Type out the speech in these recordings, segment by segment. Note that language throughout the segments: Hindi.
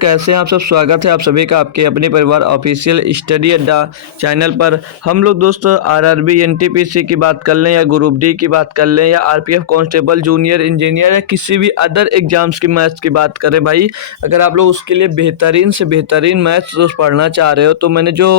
कैसे हैं आप सब। स्वागत है आप सभी का आपके अपने परिवार ऑफिशियल स्टडी अड्डा चैनल पर। हम लोग दोस्तों आरआरबी एनटीपीसी की बात कर लें या ग्रुप डी की बात कर लें या आरपीएफ कांस्टेबल जूनियर इंजीनियर या किसी भी अदर एग्जाम्स की मैथ्स की बात करें भाई, अगर आप लोग उसके लिए बेहतरीन से बेहतरीन मैथ्स दोस्त पढ़ना चाह रहे हो तो मैंने जो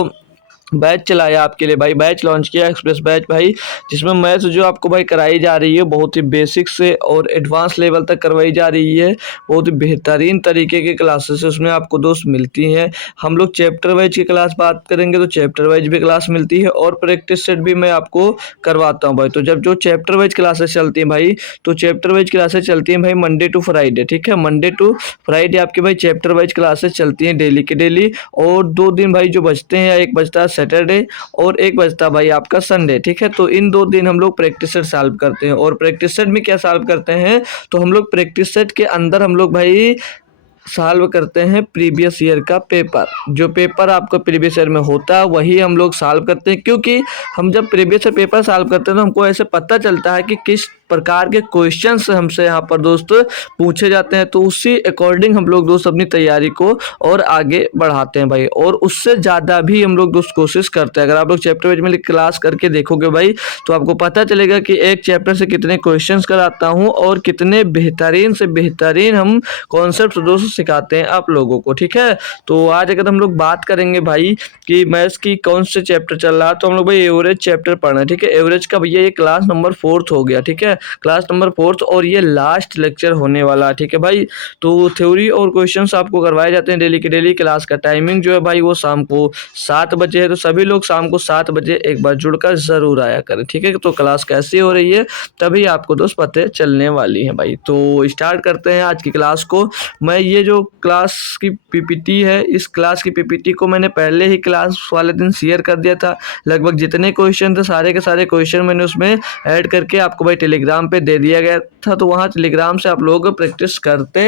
बैच चलाया आपके लिए भाई, बैच लॉन्च किया एक्सप्रेस बैच भाई, जिसमें मैथ्स जो आपको भाई कराई जा रही है बहुत ही बेसिक से और एडवांस लेवल तक करवाई जा रही है। बहुत ही बेहतरीन तरीके की क्लासेस उसमें आपको दोस्त मिलती हैं। हम लोग चैप्टर वाइज की क्लास बात करेंगे तो चैप्टर वाइज भी क्लास मिलती है और प्रैक्टिस सेट भी मैं आपको करवाता हूँ भाई। तो जब जो चैप्टर वाइज क्लासेस चलती हैं भाई, तो चैप्टर वाइज क्लासेस चलती हैं भाई मंडे टू फ्राइडे, ठीक है। मंडे टू फ्राइडे आपकी भाई चैप्टर वाइज क्लासेस चलती हैं डेली के डेली। और 2 दिन भाई जो बचते हैं, एक बचता है सैटरडे और एक बचता भाई आपका संडे, ठीक है। तो इन 2 दिन हम लोग प्रैक्टिस सेट सॉल्व करते हैं। और प्रैक्टिस सेट में क्या सॉल्व करते हैं, तो हम लोग प्रैक्टिस सेट के अंदर हम लोग भाई सॉल्व करते हैं प्रीवियस ईयर का पेपर। जो पेपर आपका प्रीवियस ईयर में होता है वही हम लोग सॉल्व करते हैं, क्योंकि हम जब प्रीवियस ईयर पेपर सॉल्व करते हैं तो हमको ऐसे पता चलता है कि किस प्रकार के क्वेश्चंस हमसे यहाँ पर दोस्त पूछे जाते हैं। तो उसी अकॉर्डिंग हम लोग दोस्त अपनी तैयारी को और आगे बढ़ाते हैं भाई, और उससे ज़्यादा भी हम लोग दोस्त कोशिश करते हैं। अगर आप लोग चैप्टर वाइज में क्लास करके देखोगे भाई तो आपको पता चलेगा कि एक चैप्टर से कितने क्वेश्चंस कराता हूँ और कितने बेहतरीन से बेहतरीन हम कॉन्सेप्ट दोस्त सिखाते हैं आप लोगों को, ठीक है। तो आज अगर हम लोग बात करेंगे भाई कि मैथ्स की कौन से चैप्टर चल रहा है, तो हम लोग भाई एवरेज चैप्टर पढ़ रहे हैं, ठीक है। एवरेज का भैया ये क्लास नंबर 4 हो गया, ठीक है, क्लास नंबर 4 और ये लास्ट लेक्चर होने वाला है, ठीक है भाई। तो थ्योरी और क्वेश्चंस आपको करवाए जाते हैं डेली के डेली। क्लास का टाइमिंग जो है भाई वो शाम को 7 बजे है, तो सभी लोग शाम को 7 बजे एक बार जुड़कर जरूर आया करें, ठीक है। तो क्लास कैसी हो रही है तभी आपको दोस्त पते चलने वाली है भाई। तो स्टार्ट करते हैं आज की क्लास को। मैं ये जो क्लास की पीपीटी है, इस क्लास की पीपीटी को मैंने पहले ही क्लास वाले दिन शेयर कर दिया था। लगभग जितने क्वेश्चन थे सारे के सारे क्वेश्चन मैंने उसमें ऐड करके आपको भाई टेलीग्राम पे दे दिया गया था। तो वहाँ टेलीग्राम से आप लोग प्रैक्टिस करते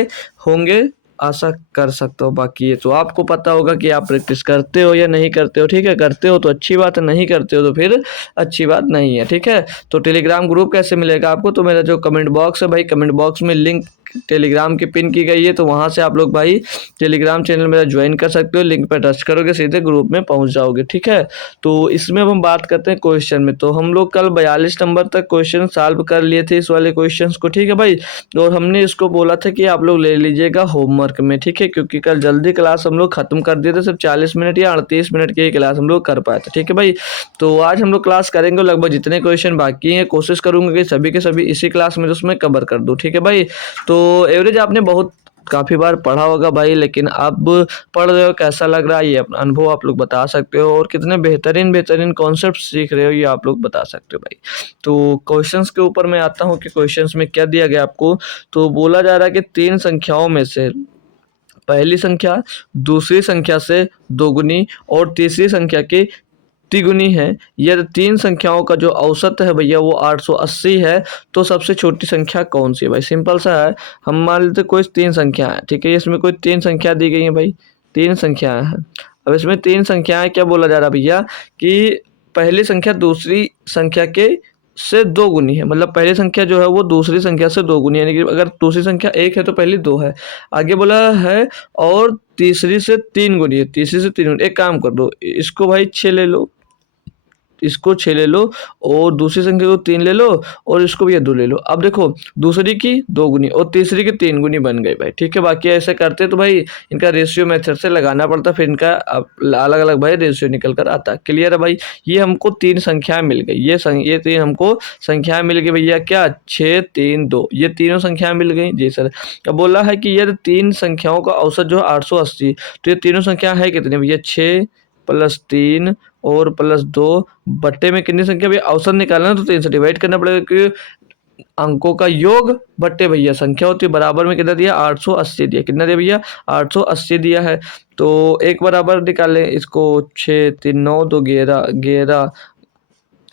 होंगे, आशा कर सकता हूँ। बाकी ये तो आपको पता होगा कि आप प्रैक्टिस करते हो या नहीं करते हो, ठीक है। करते हो तो अच्छी बात है, नहीं करते हो तो फिर अच्छी बात नहीं है, ठीक है। तो टेलीग्राम ग्रुप कैसे मिलेगा आपको, तो मेरा जो कमेंट बॉक्स है भाई, कमेंट बॉक्स में लिंक टेलीग्राम की पिन की गई है, तो वहाँ से आप लोग भाई टेलीग्राम चैनल मेरा ज्वाइन कर सकते हो। लिंक पर टच करोगे सीधे ग्रुप में पहुँच जाओगे, ठीक है। तो इसमें अब हम बात करते हैं क्वेश्चन में। तो हम लोग कल 42 नंबर तक क्वेश्चन सॉल्व कर लिए थे इस वाले क्वेश्चन को, ठीक है भाई। और हमने इसको बोला था कि आप लोग ले लीजिएगा होमवर्क में, ठीक है, क्योंकि कल जल्दी क्लास हम लोग खत्म कर दिए थे, सिर्फ 40 मिनट या 38 मिनट की क्लास हम लोग कर पाए थे, ठीक है भाई। तो आज हम लोग क्लास करेंगे, लगभग जितने क्वेश्चन बाकी हैं कोशिश करूंगा कि सभी के सभी इसी क्लास में उसमें कवर कर दूं, ठीक है भाई। तो एवरेज आपने बहुत काफ़ी बार पढ़ा होगा भाई, लेकिन अब पढ़ रहे हो कैसा लग रहा है ये अपना अनुभव आप लोग बता सकते हो, और कितने बेहतरीन बेहतरीन कॉन्सेप्ट सीख रहे हो ये आप लोग बता सकते हो भाई। तो क्वेश्चंस के ऊपर मैं आता हूँ कि क्वेश्चंस में क्या दिया गया आपको। तो बोला जा रहा है कि 3 संख्याओं में से पहली संख्या दूसरी संख्या से दोगुनी और तीसरी संख्या की तिगुनी है। यदि 3 संख्याओं का जो औसत है भैया वो 880 है, तो सबसे छोटी संख्या कौन सी है भाई। सिंपल सा है, हम मान लेते कोई 3 संख्या है, ठीक है। इसमें कोई 3 संख्या दी गई है भाई, 3 संख्याएं हैं। अब इसमें 3 संख्याएं क्या बोला जा रहा है भैया कि पहली संख्या दूसरी संख्या के से 2 गुनी है, मतलब पहली संख्या जो है वो दूसरी संख्या से 2 गुनी, यानी कि अगर दूसरी संख्या 1 है तो पहली 2 है। आगे बोला है और तीसरी से 3 गुनी है, तीसरी से 3 गुनी। एक काम कर दो, इसको भाई 6 ले लो, इसको 6 ले लो और दूसरी संख्या को 3 ले लो और इसको भी 2 ले लो। अब देखो दूसरी की 2 गुनी और तीसरी की 3 गुनी बन गई भाई, ठीक है। बाकी ऐसे करते तो भाई इनका रेशियो मेथड से लगाना पड़ता, फिर इनका अलग अलग भाई रेशियो निकल कर आता। क्लियर है भाई। ये हमको 3 संख्याएं मिल गई, ये 3 हमको संख्याएं मिल गई भैया, क्या 6 3 2, ये तीनों संख्याएं मिल गई जी सर। अब बोला है कि ये 3 संख्याओं का औसत जो 880, तो ये तीनों संख्या है कितनी भैया, 6 प्लस 3 और प्लस 2 बट्टे में कितनी संख्या भैया, औसत निकालना है तो 3 से डिवाइड करना पड़ेगा, क्योंकि अंकों का योग बट्टे भैया संख्या होती है। बराबर में कितना दिया, 880 दिया। कितना दिया भैया, 880 दिया है। तो एक बराबर निकालें इसको, 6 3 9 2 11 11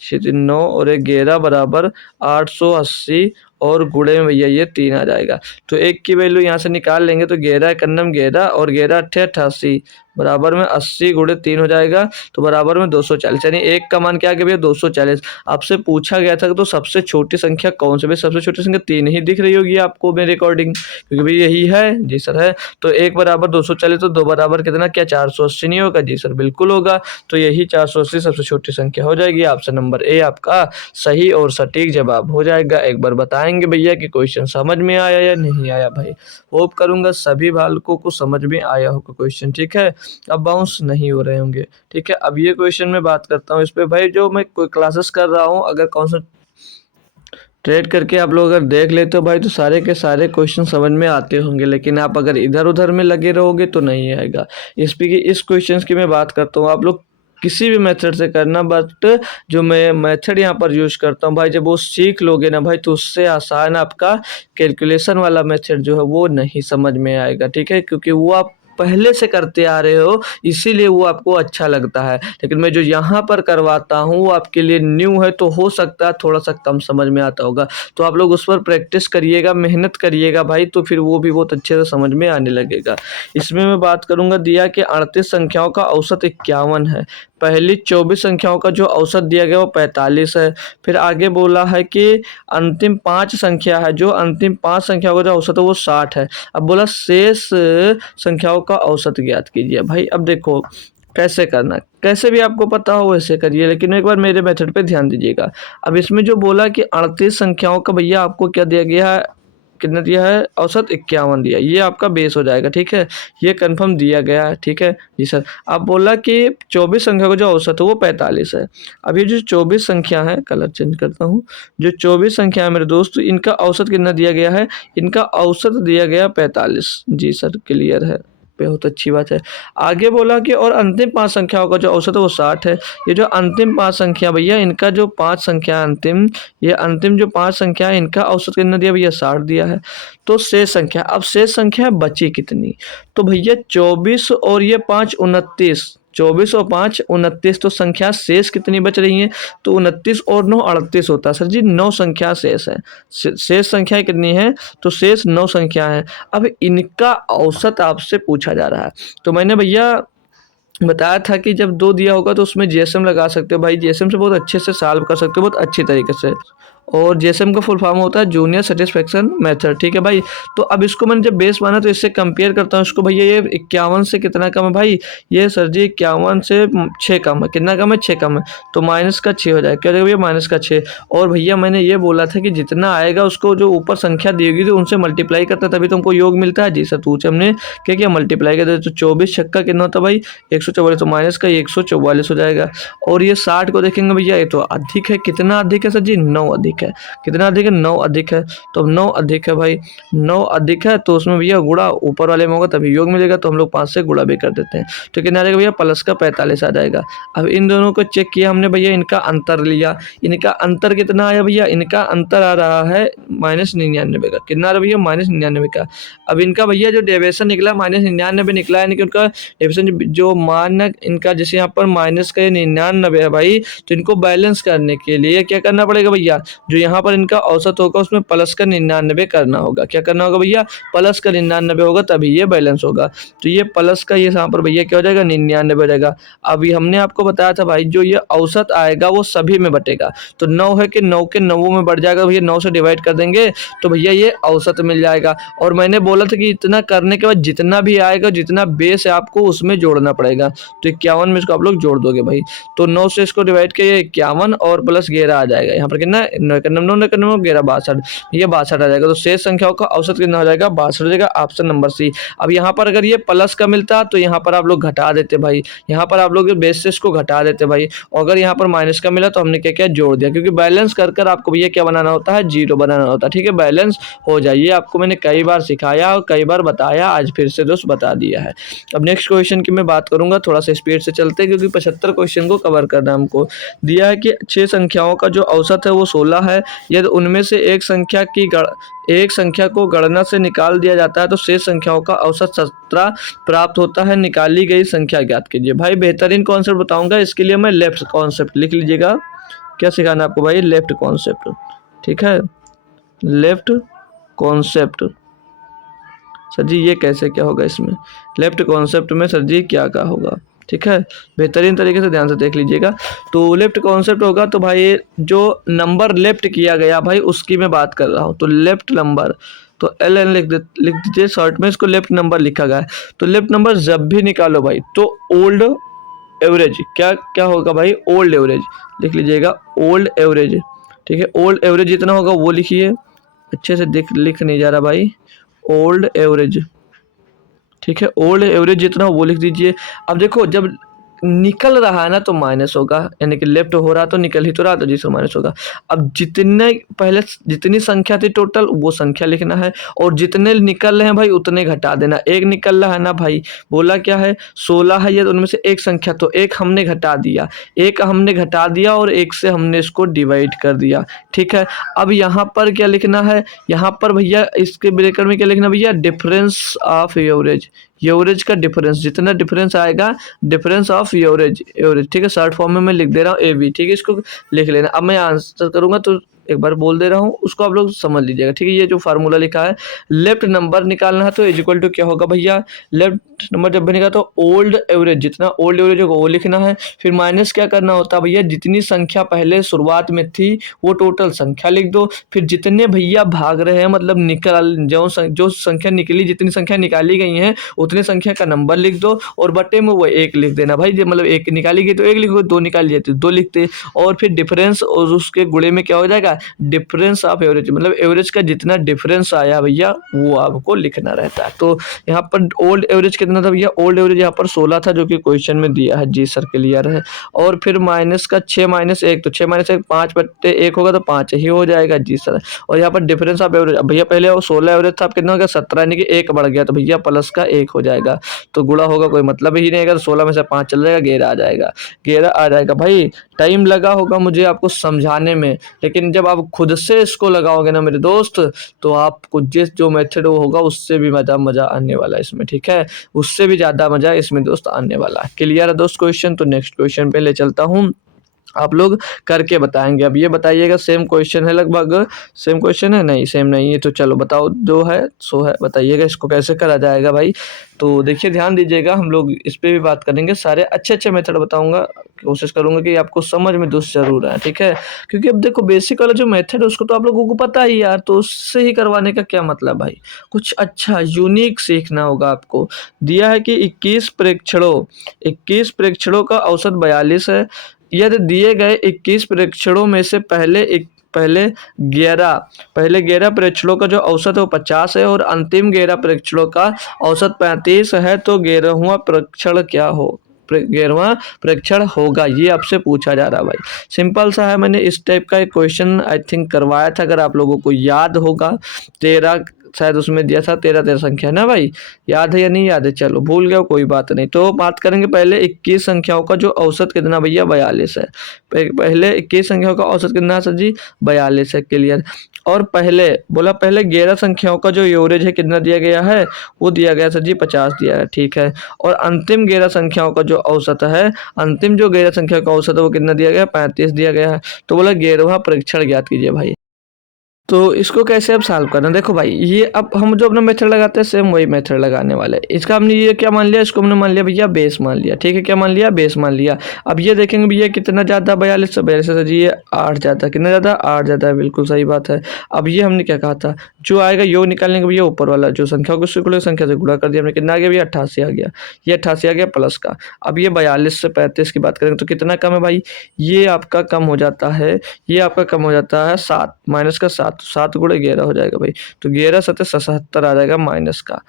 6 3 9 और 1 11 बराबर 880 और गुणे में भैया ये 3 आ जाएगा। तो एक की वैल्यू यहाँ से निकाल लेंगे तो 11 कन्नम 11 और 11 अट्ठे 88 बराबर में 80 गुणे 3 हो जाएगा, तो बराबर में 240, यानी 1 का मान क्या आ गया भैया 240। आपसे पूछा गया था तो सबसे छोटी संख्या कौन सी, भाई सबसे छोटी संख्या 3 ही दिख रही होगी आपको मेरे अकॉर्डिंग, क्योंकि भाई यही है। जी सर है, तो 1 बराबर 240, तो 2 बराबर कितना, क्या 480 नहीं होगा? जी सर बिल्कुल होगा, तो यही 480 सबसे छोटी संख्या हो जाएगी। ऑप्शन नंबर ए आपका सही और सटीक जवाब हो जाएगा। एक बार बताएंगे भैया कि क्वेश्चन समझ में आया या नहीं आया भाई? होप करूंगा सभी बालकों को समझ में आया होगा क्वेश्चन, ठीक है। अब बाउंस नहीं हो रहे होंगे, ठीक है। अब ये क्वेश्चन में बात करता हूँ इस पे भाई, जो मैं कोई क्लासेस कर रहा हूँ, अगर कौन सा ट्रेड करके आप लोग अगर देख लेते हो भाई, तो सारे के सारे क्वेश्चन समझ में आते होंगे, लेकिन आप अगर इधर उधर में लगे रहोगे तो नहीं आएगा। इस क्वेश्चंस की मैं बात करता हूँ, आप लोग किसी भी मेथड से करना, बट जो मैं मेथड यहाँ पर यूज करता हूँ भाई, जब वो सीख लोगे ना भाई, तो उससे आसान आपका कैलकुलेशन वाला मेथड जो है वो नहीं समझ में आएगा, ठीक है, क्योंकि वो आप पहले से करते आ रहे हो, इसीलिए वो आपको अच्छा लगता है। लेकिन मैं जो यहाँ पर करवाता हूँ वो आपके लिए न्यू है, तो हो सकता है थोड़ा सा कम समझ में आता होगा, तो आप लोग उस पर प्रैक्टिस करिएगा, मेहनत करिएगा भाई, तो फिर वो भी बहुत अच्छे से समझ में आने लगेगा। इसमें मैं बात करूंगा, दिया कि 38 संख्याओं का औसत 51 है। पहली 24 संख्याओं का जो औसत दिया गया वो 45 है। फिर आगे बोला है कि अंतिम 5 संख्या है, जो अंतिम 5 संख्याओं का जो औसत है वो 60 है। अब बोला शेष संख्याओं का औसत ज्ञात कीजिए। भाई अब देखो कैसे करना, कैसे भी आपको पता हो वैसे करिए, लेकिन एक बार मेरे मेथड पे ध्यान दीजिएगा। अब इसमें जो बोला कि 38 संख्याओं का भैया आपको क्या दिया गया है, कितना दिया है, औसत 51 दिया, ये आपका बेस हो जाएगा, ठीक है, ये कंफर्म दिया गया है, ठीक है। जी सर। अब बोला कि 24 संख्या का जो औसत है वो 45 है। अब ये जो 24 संख्या है, कलर चेंज करता हूँ, जो 24 संख्या है मेरे दोस्त, इनका औसत कितना दिया गया है, इनका औसत दिया गया 45। जी सर क्लियर है, बहुत अच्छी बात है। आगे बोला कि और अंतिम 5 संख्याओं का जो औसत है वो 60 है। ये जो अंतिम 5 संख्या भैया, इनका जो 5 संख्या अंतिम, ये अंतिम जो 5 संख्या है, इनका औसत कितना दिया भैया, 60 दिया है। तो शेष संख्या, अब शेष संख्या बची कितनी, तो भैया 24 और ये 5 29, 24 और 5 29, तो संख्या शेष कितनी बच रही है, तो 29 और 9 38 होता है सर जी, 9 संख्या शेष है। शेष संख्या कितनी है, तो शेष 9 संख्या है। अब इनका औसत आपसे पूछा जा रहा है, तो मैंने भैया बताया था कि जब 2 दिया होगा तो उसमें जीएसएम लगा सकते हो भाई, जीएसएम से बहुत अच्छे से सॉल्व कर सकते हो, बहुत अच्छी तरीके से। और जीएसएम का फुल फॉर्म होता है जूनियर सेटिस्फेक्शन मेथड, ठीक है भाई। तो अब इसको मैंने जब बेस माना तो इससे कंपेयर करता हूँ इसको, भैया ये 51 से कितना कम है भाई, ये सर जी 51 से 6 कम है, कितना कम है, 6 कम है, तो माइनस का 6 हो जाएगा, क्या हो जाएगा भैया, माइनस का 6। और भैया मैंने ये बोला था कि जितना आएगा उसको जो ऊपर संख्या दी होगी तो उनसे मल्टीप्लाई करता तभी तुमको योग मिलता है। जी सर, तो हमने क्या किया, मल्टीप्लाई कर दिया, तो 24 छक्का कितना होता है भाई, 144, तो माइनस का 144 हो जाएगा। और ये 60 को देखेंगे भैया, ये तो अधिक है, कितना अधिक है सर जी, 9 अधिक है, कितना अधिक है, 9 अधिक है, तो 9 अधिक है भाई, 9 अधिक है, तो उसमें भैया गुणा ऊपर वाले में होगा तभी योग मिलेगा, तो हम लोग 5 से गुणा भी कर देते हैं, तो कितना आ जाएगा भैया, प्लस का 45 आ जाएगा। अब इन दोनों को चेक किया हमने भैया, इनका अंतर लिया, इनका अंतर कितना आया भैया, इनका अंतर आ रहा है -99 का, कितना आ रहा है भैया, -99 का। अब इनका भैया जो डेविएशन निकला -99 निकला, यानी कि उनका डेविएशन जो मान इनका, जैसे यहाँ पर माइनस का 99 है भाई, तो इनको बैलेंस करने के लिए क्या करना पड़ेगा भैया, जो यहाँ पर इनका औसत होगा उसमें प्लस का 99 करना होगा, क्या करना होगा भैया, प्लस का 99 होगा तभी ये बैलेंस होगा, तो ये प्लस का ये यहाँ पर भैया क्या हो जाएगा, 99 हो जाएगा। अभी हमने आपको बताया था भाई, जो ये औसत आएगा वो सभी में बटेगा, तो 9 है कि 9 के 9 में बढ़ जाएगा भैया, 9 से डिवाइड कर देंगे तो भैया ये औसत मिल जाएगा। और मैंने बोला था कि इतना करने के बाद जितना भी आएगा, जितना बेस है आपको उसमें जोड़ना पड़ेगा, तो 51 में इसको आप लोग जोड़ दोगे भाई, तो 9 से इसको डिवाइड किया 51 और प्लस 11 आ जाएगा, यहाँ पर कितना 9 11 62, ये 62 आ जाएगा, तो शेष संख्याओं का औसत कितना हो जाएगा, 62 हो जाएगा, ऑप्शन नंबर सी। अब यहाँ पर अगर ये प्लस का मिलता तो यहाँ पर आप लोग घटा देते भाई, यहाँ पर आप लोग बेस से इसको घटा देते भाई, और अगर यहाँ पर माइनस का मिला तो हमने क्या किया, जोड़ दिया, क्योंकि बैलेंस कर कर आपको भैया क्या बनाना होता है, जीरो बनाना होता है, ठीक है, बैलेंस हो जाए, ये आपको मैंने कई बार सिखाया और कई बार बताया, आज फिर से दोस्त बता दिया है। अब नेक्स्ट क्वेश्चन की मैं बात करूंगा, थोड़ा सा स्पीड से चलते हैं क्योंकि 75 क्वेश्चन को कवर करना हमको दिया है कि 6 संख्याओं का जो औसत है वो 16 है, यदि उनमें से एक संख्या को गणना से निकाल दिया जाता है तो शेष संख्याओं का औसत 17 प्राप्त होता है, निकाली गई संख्या ज्ञात कीजिए। भाई बेहतरीन कॉन्सेप्ट बताऊंगा, इसके लिए मैं लेफ्ट कॉन्सेप्ट लिख लीजिएगा, क्या सिखाना आपको भाई, लेफ्ट कॉन्सेप्ट, ठीक है, लेफ्ट कॉन्सेप्ट, सर जी ये कैसे क्या होगा इसमें, लेफ्ट कॉन्सेप्ट में सर जी क्या क्या होगा, ठीक है, बेहतरीन तरीके से ध्यान से देख लीजिएगा। तो लेफ्ट कॉन्सेप्ट होगा तो भाई जो नंबर लेफ्ट किया गया भाई उसकी मैं बात कर रहा हूँ, तो लेफ्ट नंबर, तो एल एन लिख दीजिए शॉर्ट में, इसको लेफ्ट नंबर लिखा गया है। तो लेफ्ट नंबर जब भी निकालो भाई तो ओल्ड एवरेज क्या क्या होगा भाई, ओल्ड एवरेज लिख लीजिएगा, ओल्ड एवरेज, ठीक है, ओल्ड एवरेज जितना होगा वो लिखिए, अच्छे से लिख नहीं जा रहा भाई, ओल्ड एवरेज, ठीक है, ओल्ड एवरेज जितना हो वो लिख दीजिए। अब देखो जब निकल रहा है ना तो माइनस होगा, यानी कि लेफ्ट हो रहा तो निकल ही तो रहा तो जी सर माइनस होगा। अब जितने पहले जितनी संख्या थी टोटल वो संख्या लिखना है, और जितने निकल रहे हैं भाई उतने घटा देना। एक निकल रहा है ना भाई, बोला क्या है 16 है ये, तो उनमें से एक संख्या तो एक हमने घटा दिया, एक हमने घटा दिया और एक से हमने इसको डिवाइड कर दिया, ठीक है। अब यहाँ पर क्या लिखना है, यहाँ पर भैया इसके ब्रैकेट में क्या लिखना भैया, डिफरेंस ऑफ एवरेज, एवरेज का डिफरेंस, जितना डिफरेंस आएगा डिफरेंस ऑफ एवरेज, एवरेज, ठीक है, शॉर्ट फॉर्म में मैं लिख दे रहा हूँ ए बी, ठीक है, इसको लिख लेना। अब मैं आंसर करूंगा तो एक बार बोल दे रहा हूँ, उसको आप लोग समझ लीजिएगा, ठीक है। ये जो फार्मूला लिखा है, लेफ्ट नंबर निकालना है तो इज इक्वल टू क्या होगा भैया, लेफ्ट नंबर जब भी निकाला तो ओल्ड एवरेज, जितना ओल्ड एवरेज होगा वो लिखना है, फिर माइनस क्या करना होता है भैया, जितनी संख्या पहले शुरुआत में थी वो टोटल संख्या लिख दो, फिर जितने भैया भाग रहे हैं मतलब निकल जो संख्या निकली, जितनी संख्या निकाली गई है उतनी संख्या का नंबर लिख दो, और बटे में वो एक लिख देना भाई, जब मतलब एक निकाली गई तो एक लिखो, दो निकाल लिए तो दो लिखते, और फिर डिफरेंस और उसके गुणे में क्या हो जाएगा, डिफरेंस ऑफ एवरेज, मतलब एवरेज का जितना डिफरेंस आया भैया वो आपको लिखना रहता है। तो यहाँ पर ओल्ड एवरेज कितना था भैया, ओल्ड एवरेज यहाँ पर 16 था जो कि क्वेश्चन में दिया है, जी सर क्लियर है। और फिर माइनस का 6 माइनस 1, तो 6 माइनस 1 5 बट्टे 1 होगा तो 5 ही हो जाएगा, जी सर। और यहाँ पर डिफरेंस ऑफ एवरेज, भैया पहले वो 16 एवरेज था, अब कितना हो गया 17, यानी कि 1 बढ़ गया, तो भैया प्लस का 1 हो जाएगा, तो गुणा होगा कोई मतलब ही नहीं, अगर 16 में से 5 चल जाएगा, घेरा आ जाएगा, घेरा आ जाएगा। भाई टाइम लगा होगा मुझे आपको समझाने में, लेकिन जब आप खुद से इसको लगाओगे ना मेरे दोस्त, तो आपको जिस जो मेथड वो होगा उससे भी मजा आने वाला है इसमें, ठीक है, उससे भी ज्यादा मजा इसमें दोस्त आने वाला है। क्लियर है दोस्त क्वेश्चन, तो नेक्स्ट क्वेश्चन पे ले चलता हूँ, आप लोग करके बताएंगे। अब ये बताइएगा सेम क्वेश्चन है, लगभग सेम क्वेश्चन है, नहीं सेम नहीं है, तो चलो बताओ जो है सो है, बताइएगा इसको कैसे करा जाएगा भाई। तो देखिए ध्यान दीजिएगा, हम लोग इस पे भी बात करेंगे, सारे अच्छे अच्छे मेथड बताऊंगा, कोशिश करूंगा कि आपको समझ में दोस्त जरूर आए, ठीक है, क्योंकि अब देखो बेसिक वाला जो मेथड है उसको तो आप लोगों को पता ही यार, तो उससे ही करवाने का क्या मतलब भाई, कुछ अच्छा यूनिक सीखना होगा आपको। दिया है कि 21 प्रेक्षणों का औसत 42 है, यदि दिए गए 21 परीक्षणों में से पहले 11 परीक्षणों का जो औसत है वो 50 है और अंतिम 11 परीक्षणों का औसत 35 है, तो 11वां परीक्षण क्या हो, 11वां परीक्षण होगा, ये आपसे पूछा जा रहा है भाई। सिंपल सा है, मैंने इस टाइप का एक क्वेश्चन आई थिंक करवाया था, अगर आप लोगों को याद होगा, 13 शायद उसमें दिया था, 13 संख्या ना भाई, याद है या नहीं याद है, चलो भूल गया कोई बात नहीं। तो बात करेंगे पहले 21 संख्याओं का जो औसत कितना भैया 42 है, पहले 21 संख्याओं का औसत कितना है सर जी 42 है, क्लियर। और पहले 11 संख्याओं का जो एवरेज है कितना दिया गया है, वो दिया गया सर जी 50 दिया है, ठीक है। और अंतिम 11 संख्याओं का जो औसत है, अंतिम जो 11 संख्या का औसत है वो कितना दिया गया 35 दिया गया है, तो बोला 11वां परीक्षण ज्ञात कीजिए भाई। तो इसको कैसे अब सॉल्व करना, देखो भाई ये अब हम जो अपना मेथड लगाते हैं सेम वही मेथड लगाने वाले हैं। इसका हमने ये क्या मान लिया, इसको हमने मान लिया भैया बेस मान लिया, ठीक है, क्या मान लिया बेस मान लिया। अब ये देखेंगे भैया कितना ज़्यादा 42 से 42 से जी ये 8 ज़्यादा, कितना ज़्यादा 8 ज़्यादा है, बिल्कुल सही बात है। अब ये हमने क्या कहा था, जो आएगा योग निकालने का भैया ऊपर वाला जो संख्या होगी उसको संख्या से गुणा कर दिया हमने, कितना आ गया भैया 88 आ गया, ये 88 आ गया प्लस का। अब ये 42 से 35 की बात करेंगे तो कितना कम है भाई, ये आपका कम हो जाता है, ये आपका कम हो जाता है 7 माइनस का 7, 7 गुणे 11 हो जाएगा भाई, तो 11 7 77 आ जाएगा, माइनस का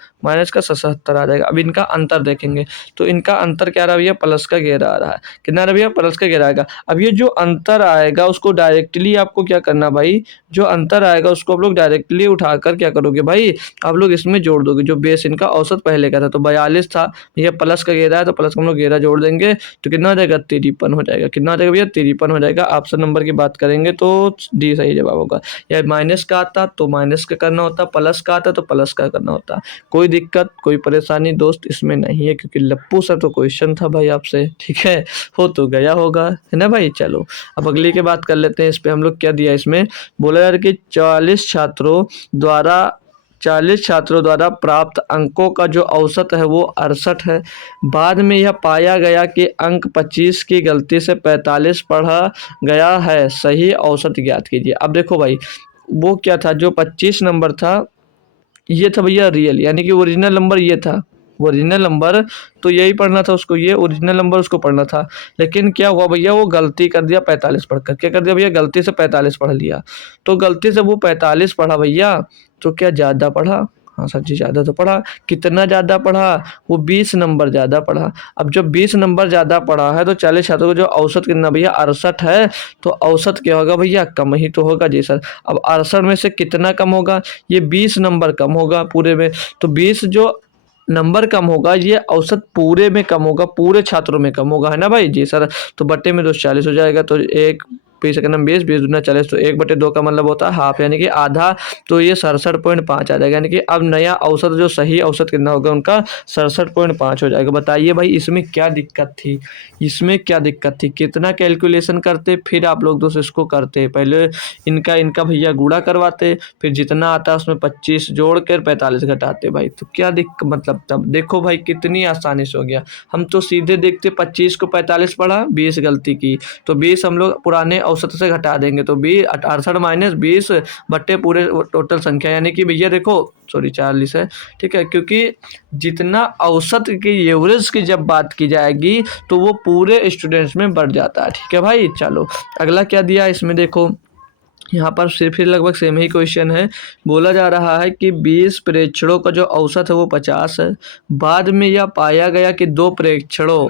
77 आ जाएगा। अब इनका अंतर देखेंगे तो इनका अंतर क्या रहा भैया प्लस का 11 आ रहा है, कितना रहा भैया प्लस का 11 आएगा। अब ये जो अंतर आएगा उसको डायरेक्टली आपको क्या करना भाई, जो अंतर आएगा उसको आप लोग डायरेक्टली उठाकर क्या करोगे भाई, आप लोग इसमें जोड़ दोगे, जो बेस इनका औसत पहले का था तो 42 था भैया, प्लस का 11 है तो प्लस का हम लोग 11 जोड़ देंगे तो कितना हो जाएगा 53 हो जाएगा, कितना हो जाएगा भैया 53 हो जाएगा। ऑप्शन नंबर की बात करेंगे तो डी सही जवाब होगा। या माइनस का आता तो माइनस का करना होता, प्लस का आता तो प्लस का करना होता, कोई दिक्कत कोई परेशानी दोस्त इसमें नहीं है, क्योंकि लप्पू सर तो क्वेश्चन था भाई आपसे, ठीक है, हो तो गया होगा है ना भाई। चलो अब अगली की बात कर लेते हैं, इस पे हम लोग क्या दिया, इसमें बोला यार कि 44 छात्रों द्वारा 40 छात्रों द्वारा प्राप्त अंकों का जो औसत है वो 68 है। बाद में यह पाया गया कि अंक 25 की गलती से 45 पढ़ा गया है, सही औसत ज्ञात कीजिए। अब देखो भाई, वो क्या था, जो 25 नंबर था ये था भैया रियल, यानी कि ओरिजिनल नंबर ये था। ओरिजिनल नंबर तो यही पढ़ना था उसको, ये ओरिजिनल नंबर उसको पढ़ना था। लेकिन क्या हुआ भैया, वो गलती कर दिया 45 पढ़कर। क्या कर दिया भैया, गलती से 45 पढ़ लिया। तो गलती से वो 45 पढ़ा भैया, तो क्या ज़्यादा पढ़ा? हाँ सर जी, ज़्यादा तो पढ़ा। कितना ज़्यादा पढ़ा? वो 20 नंबर ज़्यादा पढ़ा। अब जब 20 नंबर ज़्यादा पढ़ा है तो 40 छात्रों को जो औसत कितना भैया 68 है, तो औसत क्या होगा भैया, कम ही तो होगा जी सर। अब 68 में से कितना कम होगा, ये 20 नंबर कम होगा पूरे में। तो 20 जो नंबर कम होगा ये औसत पूरे में कम होगा, पूरे छात्रों में कम होगा, है ना भाई जी सर। तो बट्टे में तो 40 हो जाएगा, तो एक 20 का 20, 20 दूना 40, तो 1/2 का मतलब होता है हाफ, यानी कि आधा। तो ये 67.5 आ जाएगा, यानी कि अब नया औसत जो सही औसत कितना होगा उनका 67.5 हो जाएगा। बताइए भाई इसमें क्या दिक्कत थी, इसमें क्या दिक्कत थी? कितना कैलकुलेशन करते फिर आप लोग दोस्त इसको करते, पहले इनका इनका भैया गुणा करवाते, फिर जितना आता है उसमें 25 जोड़ कर 45 घटाते भाई। तो क्या दिक्कत, मतलब तब देखो भाई कितनी आसानी से हो गया। हम तो सीधे देखते 25 को 45 पढ़ा, 20 गलती की, तो 20 हम लोग पुराने औसत से घटा देंगे, तो 20 68 माइनस 20 बट्टे पूरे टोटल संख्या, यानी कि भैया देखो सॉरी 40 है, ठीक है। क्योंकि जितना औसत की एवरेज की जब बात की जाएगी तो वो पूरे स्टूडेंट्स में बढ़ जाता है, ठीक है भाई। चलो अगला क्या दिया इसमें देखो, यहाँ पर फिर लगभग सेम ही क्वेश्चन है। बोला जा रहा है कि 20 प्रेक्षणों का जो औसत है वो 50 है। बाद में यह पाया गया कि दो प्रेक्षणों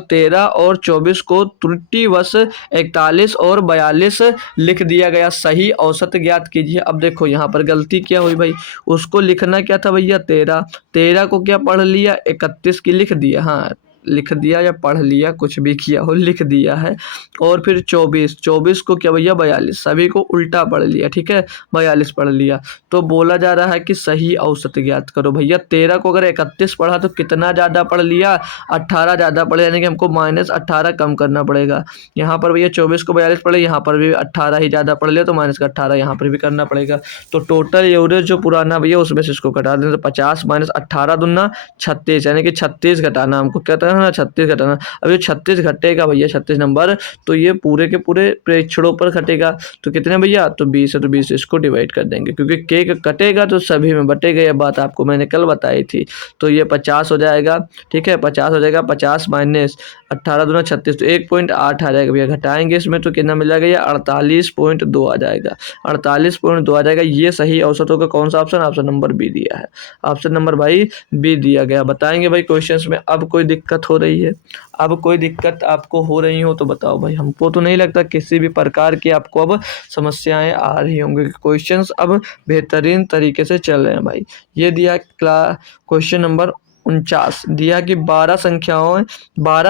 13 और 24 को त्रुटिवश 41 और 42 लिख दिया गया, सही औसत ज्ञात कीजिए। अब देखो यहाँ पर गलती क्या हुई भाई, उसको लिखना क्या था भैया 13 को क्या पढ़ लिया 31 की लिख दिया, हाँ लिख दिया या पढ़ लिया, कुछ भी किया हो लिख दिया है। और फिर 24 को क्या भैया 42, सभी को उल्टा पढ़ लिया, ठीक है 42 पढ़ लिया। तो बोला जा रहा है कि सही औसत ज्ञात करो भैया। 13 को अगर 31 पढ़ा तो कितना ज़्यादा पढ़ लिया, 18 ज़्यादा पढ़े, यानी कि हमको -18 कम करना पड़ेगा। यहाँ पर भैया 24 को 42 पढ़े, यहाँ पर भी 18 ही ज़्यादा पढ़ लिया, तो -18 यहाँ पर भी करना पड़ेगा। तो टोटल एवरेज जो पुराना भैया उसमें से इसको घटा दें, तो 50 - 18 दूना 36, यानी कि 36 घटाना, हमको कहता है ना 36 घटाना। अब ये 36 घटेगा भैया 36 नंबर, तो ये पूरे के पूरे प्रेक्षणों पर घटेगा। तो कितने भैया, तो 20 है, तो 20 इसको डिवाइड कर देंगे, क्योंकि केक कटेगा तो सभी में बटेगा, ये बात आपको मैंने कल बताई थी। तो ये 50 हो जाएगा, ठीक है 50 हो जाएगा, 50 माइनस 18 दूना 36, तो 1.8 आ जाएगा भैया। घटाएंगे इसमें तो कितना मिल जाएगा, ये 48.2 आ जाएगा, 48.2 आ जाएगा। ये सही औसत होगा। कौन सा ऑप्शन, ऑप्शन नंबर बी दिया है, ऑप्शन नंबर भाई बी दिया गया। बताएंगे भाई क्वेश्चंस में अब कोई दिक्कत हो रही है, अब कोई दिक्कत आपको हो रही हो तो बताओ भाई। हमको तो नहीं लगता किसी भी प्रकार की आपको अब समस्याएं आ रही होंगी, क्वेश्चंस अब बेहतरीन तरीके से चल रहे हैं भाई। ये दिया क्वेश्चन नंबर 49 दिया कि 12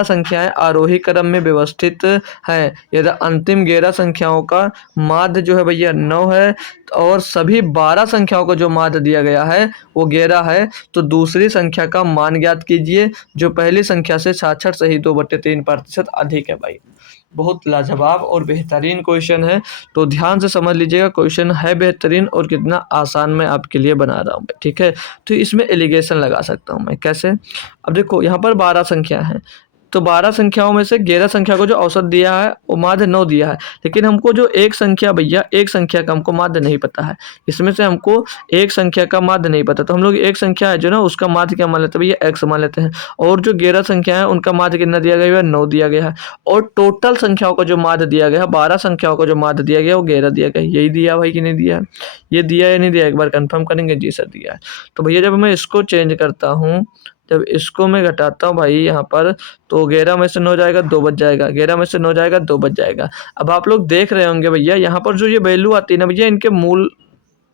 संख्याएं आरोही क्रम में व्यवस्थित हैं, यदि अंतिम 11 संख्याओं का माध्य जो है भैया 9 है, और सभी 12 संख्याओं को जो माध्य दिया गया है वो 11 है, तो दूसरी संख्या का मान ज्ञात कीजिए जो पहली संख्या से 66 सही 2/3% अधिक है भाई। बहुत लाजवाब और बेहतरीन क्वेश्चन है, तो ध्यान से समझ लीजिएगा। क्वेश्चन है बेहतरीन और कितना आसान मैं आपके लिए बना रहा हूँ, ठीक है। तो इसमें एलिगेशन लगा सकता हूँ मैं, कैसे? अब देखो यहाँ पर 12 संख्या है, तो 12 संख्याओं में से 11 संख्या को जो औसत दिया है वो माध्य 9 दिया है, लेकिन हमको जो एक संख्या भैया, एक संख्या का हमको माध्य नहीं पता है। इसमें से हमको एक संख्या का माध्य नहीं पता, तो हम लोग एक संख्या है जो ना उसका माध्य क्या मान लेते हैं भैया, x मान लेते हैं। और जो 11 संख्या है उनका माध्य कितना दिया गया है, 9 दिया गया है। और टोटल संख्याओं का जो माध्य दिया गया है, 12 संख्याओं का जो माध्य दिया गया है वो 11 दिया गया है। यही दिया भाई कि नहीं दिया? ये दिया या नहीं दिया, एक बार कंफर्म करेंगे। जी सर दिया है। तो भैया जब मैं इसको चेंज करता हूँ, जब इसको मैं घटाता हूँ भाई यहाँ पर, तो 11 में से 9 जाएगा 2 बच जाएगा, 11 में से 9 जाएगा 2 बच जाएगा। अब आप लोग देख रहे होंगे भैया यहाँ पर जो ये वैल्यू आती है ना भैया, इनके मूल,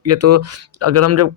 ये तो अगर हम जब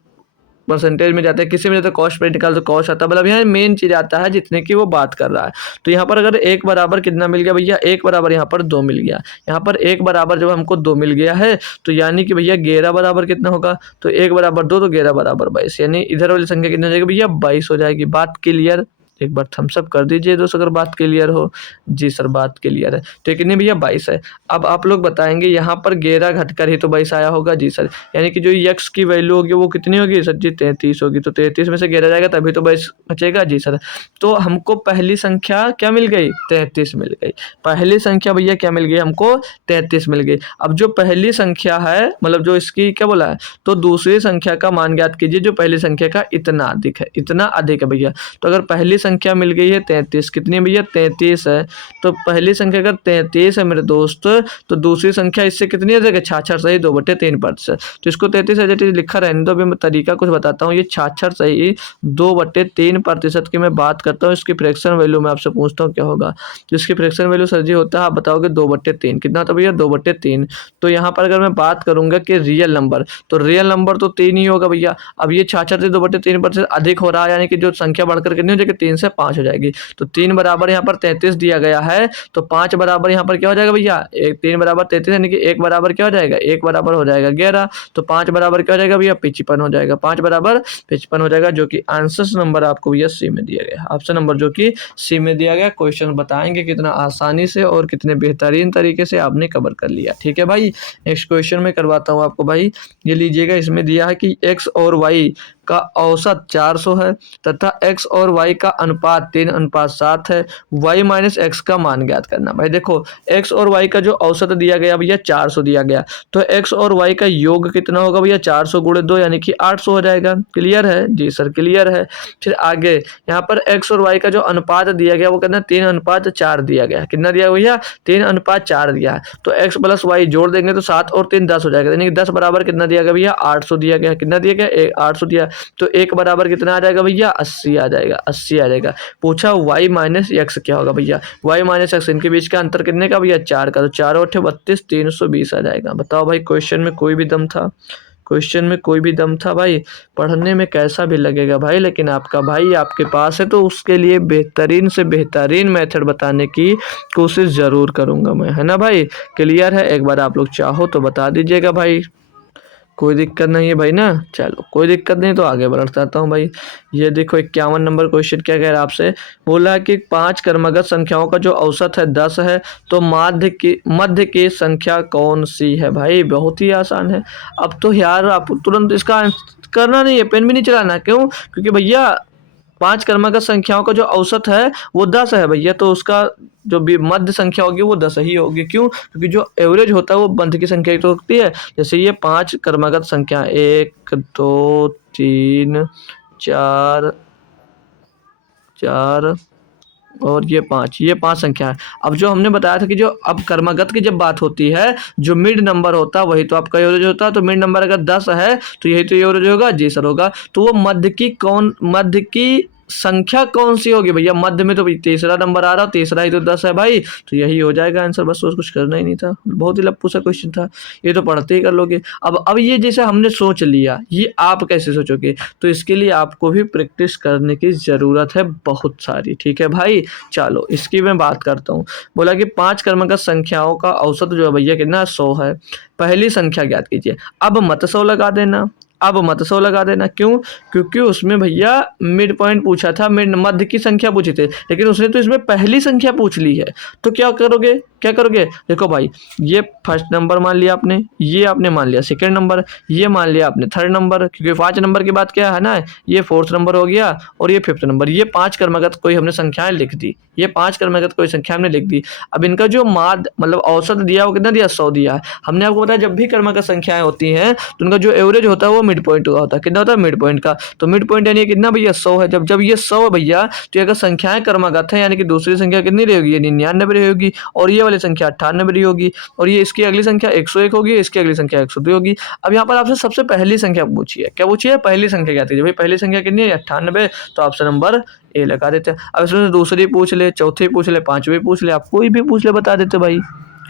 परसेंटेज में जाते हैं, किसी में जाते कॉस्ट पे निकाल तो कॉस्ट आता है, मतलब यहाँ मेन चीज़ आता है जितने की वो बात कर रहा है। तो यहाँ पर अगर एक बराबर कितना मिल गया भैया, एक बराबर यहाँ पर 2 मिल गया। यहाँ पर एक बराबर जब हमको 2 मिल गया है, तो यानी कि भैया 11 बराबर कितना होगा, तो 1 बराबर 2, तो 11 बराबर 22, यानी इधर वाली संख्या कितनी हो जाएगी भैया 22 हो जाएगी। बात क्लियर? एक बार थम्स अप कर दीजिए दोस्त अगर बात क्लियर हो। जी सर बात क्लियर है। तो ये कितनी भैया 22 है। अब आप लोग बताएंगे यहाँ पर 11 घटकर ही तो 22 आया होगा। जी सर, यानी कि जो x की वैल्यू होगी वो कितनी होगी सर जी 33 होगी। तो 33 में से 11 जाएगा तभी तो 22 बचेगा। जी सर, तो हमको पहली संख्या क्या मिल गई 33 मिल गई। पहली संख्या भैया क्या मिल गई हमको 33 मिल गई। अब जो पहली संख्या है मतलब जो इसकी क्या बोला है, तो दूसरी संख्या का मान ज्ञात कीजिए जो पहली संख्या का इतना अधिक है, इतना अधिक है भैया। तो अगर पहली संख्या मिल गई है 33, कितनी है भैया 33 है, तो पहली संख्या अगर 33 है मेरे दोस्त, तो दूसरी संख्या इससे कितनी अधिक है 66 सही 2/3%। तो इसको 33 एज इट इज लिखा रहने दो। अभी मैं तरीका कुछ बताता हूँ। ये 66 सही 2/3% की मैं बात करता हूँ। इसकी फ्रैक्शन वैल्यू मैं आपसे पूछता हूँ क्या होगा। जिसकी फ्रैक्शन वैल्यू सर जी होता है आप बताओगे 2/3 कितना था भैया 2/3। तो यहाँ पर अगर मैं बात करूंगा कि रियल नंबर, तो रियल नंबर तो 3 ही होगा भैया। अब ये 66 से 2/3% अधिक हो रहा है, यानी कि जो संख्या बढ़कर कितनी हो जाएगी 3 से 5 हो जाएगी। तो 3 बराबर यहाँ पर 33 दिया गया है, तो 5 बराबर यहाँ पर क्या हो जाएगा भैया 3 बराबर 33 यानी कि 1 बराबर क्या हो जाएगा 1 बराबर हो जाएगा 11। तो 5 बराबर क्या हो जाएगा भैया 55 हो जाएगा। 5 बराबर 55 हो जाएगा, जो कि आंसर नंबर आपको भैया सी में दिया गया। ऑप्शन नंबर जो कि सी में दिया गया। क्वेश्चन बताएंगे कितना आसानी से और कितने बेहतरीन तरीके से आपने कवर कर लिया। ठीक है भाई, नेक्स्ट क्वेश्चन में करवाता हूँ आपको भाई। ये लीजिएगा, इसमें दिया है कि x और y का औसत 400 है तथा x और y का अनुपात 3:7 है। y माइनस एक्स का मान ज्ञात करना। भाई देखो x और y का जो औसत दिया गया भैया 400 दिया गया, तो x और y का योग कितना होगा भैया 400 गुणे 2 यानी कि 800 हो जाएगा। क्लियर है जी सर क्लियर है। फिर आगे यहाँ पर x और y का जो अनुपात दिया गया वो कितना 3:4 दिया गया। कितना दिया भैया 3:4 दिया है। तो x प्लस वाई जोड़ देंगे तो 7 और 3 10 हो जाएगा, यानी कि 10 बराबर कितना दिया गया भैया 800 दिया गया। कितना दिया गया 800 दिया। तो 1 बराबर कितना आ जाएगा भैया 80 आ जाएगा, 80 आ जाएगा। पूछा y माइनस एक्स क्या होगा भैया, y माइनस एक्स इनके बीच का अंतर कितने का भैया 4 का। तो 4 और 32 320 आ जाएगा। बताओ भाई क्वेश्चन में कोई भी दम था, क्वेश्चन में कोई भी दम था भाई। पढ़ने में कैसा भी लगेगा भाई, लेकिन आपका भाई आपके पास है तो उसके लिए बेहतरीन से बेहतरीन मेथड बताने की कोशिश ज़रूर करूँगा मैं, है ना भाई। क्लियर है, एक बार आप लोग चाहो तो बता दीजिएगा भाई। कोई दिक्कत नहीं है भाई ना, चलो कोई दिक्कत नहीं तो आगे बढ़ जाता हूँ भाई। ये देखो 51 नंबर क्वेश्चन क्या कह रहा है आपसे, बोला है कि 5 क्रमगत संख्याओं का जो औसत है 10 है, तो मध्य की संख्या कौन सी है। भाई बहुत ही आसान है। अब तो यार आप तुरंत इसका करना नहीं है, पेन भी नहीं चलाना। क्यों, क्योंकि भैया 5 क्रमागत संख्याओं का जो औसत है वो 10 है भैया, तो उसका जो भी मध्य संख्या होगी वो 10 ही होगी। क्यों, क्योंकि जो एवरेज होता है वो मध्य की संख्या तो होती है। जैसे ये 5 क्रमागत संख्या 1 2 3 4 4 और ये 5, ये 5 संख्या है। अब जो हमने बताया था कि जो अब कर्मगत की जब बात होती है, जो मिड नंबर होता है वही तो आपका एवरेज होता है। तो मिड नंबर अगर 10 है तो यही तो एवरेज होगा। जी सर होगा। तो वो मध्य की संख्या कौन सी होगी भैया, मध्य में तो तीसरा नंबर आ रहा है, तीसरा ही तो 10 है भाई, तो यही हो जाएगा आंसर। बस सोच कुछ करना ही नहीं था, बहुत ही लप्पू सा क्वेश्चन था, ये तो पढ़ते ही कर लोगे। अब ये जैसे हमने सोच लिया, ये आप कैसे सोचोगे, तो इसके लिए आपको भी प्रैक्टिस करने की ज़रूरत है बहुत सारी। ठीक है भाई, चलो इसकी मैं बात करता हूँ। बोला कि 5 क्रमागत संख्याओं का औसत जो है भैया कितना 100 है। पहली संख्या ज्ञात कीजिए। अब मत 100 लगा देना, अब मत 100 लगा देना। क्यों, क्योंकि उसमें भैया मिड पॉइंट पूछा था, मिड मध्य की संख्या पूछी थी, लेकिन उसने तो इसमें पहली संख्या पूछ ली है। तो क्या करोगे, क्या करोगे, देखो भाई ये फर्स्ट नंबर मान लिया आपने, ये आपने मान लिया सेकंड नंबर, ये मान लिया आपने थर्ड नंबर, क्योंकि 5 नंबर की बात क्या है ना, ये फोर्थ नंबर हो गया और ये फिफ्थ नंबर। ये 5 क्रमागत कोई हमने संख्याएं लिख दी, ये 5 क्रमागत कोई संख्या हमने लिख दी। अब इनका जो माद मतलब औसत दिया वो कितना दिया 100 दिया है। हमने आपको बताया जब भी क्रमागत संख्याएं होती हैं तो उनका जो एवरेज होता है वो मिड पॉइंट का होता है। कितना होता है मिड पॉइंट का, तो मिड पॉइंट यानी कितना भैया 100 है। जब ये 100 है भैया, तो अगर संख्याएं क्रमागत है यानी कि दूसरी संख्या कितनी रहेगी, ये 99 रहेगी और ये वाली संख्या 98 होगी और ये इसकी अगली संख्या 101 होगी, इसकी अगली संख्या 102 होगी। अब यहाँ पर आपसे सबसे पहली संख्या पूछी है, क्या पूछी है, पहली संख्या क्या थी भाई, पहली संख्या कितनी है 98, तो ऑप्शन नंबर ए लगा देते हैं। अब इसमें दूसरी पूछ ले, चौथी पूछ ले, पांचवी पूछ ले, आप कोई भी पूछ ले बता देते भाई,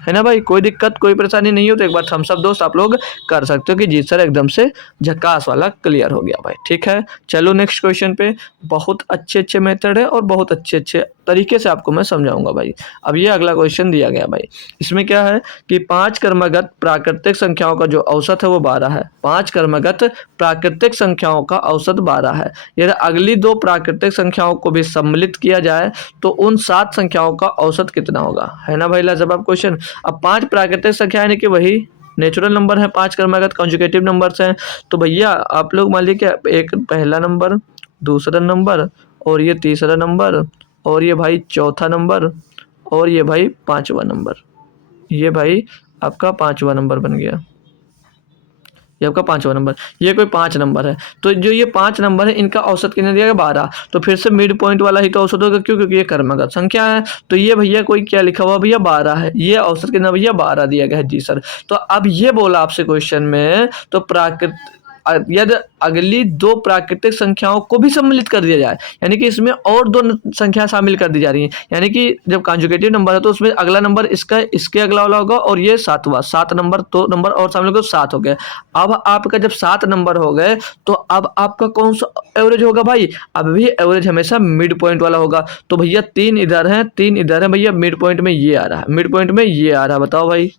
है ना भाई। कोई दिक्कत कोई परेशानी नहीं हो तो एक बार थम्स अप दोस्त आप लोग कर सकते हो कि जी सर एकदम से झकास वाला क्लियर हो गया भाई। ठीक है, चलो नेक्स्ट क्वेश्चन पे। बहुत अच्छे अच्छे मेथड है और बहुत अच्छे अच्छे तरीके से आपको मैं समझाऊंगा भाई। अब ये अगला क्वेश्चन दिया गया भाई, इसमें क्या है कि 5 क्रमगत प्राकृतिक संख्याओं का जो औसत है वो 12 है। 5 क्रमगत प्राकृतिक संख्याओं का औसत 12 है। यदि अगली दो प्राकृतिक संख्याओं को भी सम्मिलित किया जाए तो उन 7 संख्याओं का औसत कितना होगा, है ना भाई लाजवाब क्वेश्चन। अब 5 प्राकृतिक संख्या यानी कि वही नेचुरल नंबर है, 5 क्रमागत कॉन्जुगेटिव नंबर्स हैं। तो भैया आप लोग मान लीजिए कि एक पहला नंबर, दूसरा नंबर, और ये तीसरा नंबर, और ये भाई चौथा नंबर, और ये भाई पांचवा नंबर। ये भाई आपका पांचवा नंबर बन गया, ये आपका पांचवा नंबर। ये कोई 5 नंबर है, तो जो ये 5 नंबर है इनका औसत कितना दिया गया 12। तो फिर से मिड पॉइंट वाला ही तो औसत होगा, क्यों, क्योंकि ये क्रमागत संख्या है। तो ये भैया कोई क्या लिखा हुआ भैया 12 है, ये औसत कितना भैया 12 दिया गया है जी सर। तो अब ये बोला आपसे क्वेश्चन में, तो प्राकृतिक यदि अगली दो प्राकृतिक संख्याओं को भी सम्मिलित कर दिया जाए, यानी कि इसमें और दो संख्या शामिल कर दी जा रही है, यानी कि जब कॉन्जुगेटिव नंबर है तो उसमें अगला नंबर इसका इसके अगला वाला होगा, और ये 7वां, 7 नंबर, तो नंबर और शामिल होगा, 7 हो गए। अब आपका जब 7 नंबर हो गए तो अब आपका कौन सा एवरेज होगा भाई, अब भी एवरेज हमेशा मिड पॉइंट वाला होगा। तो भैया 3 इधर है, 3 इधर है भैया, मिड पॉइंट में ये आ रहा है, मिड पॉइंट में ये आ रहा है। बताओ भाई,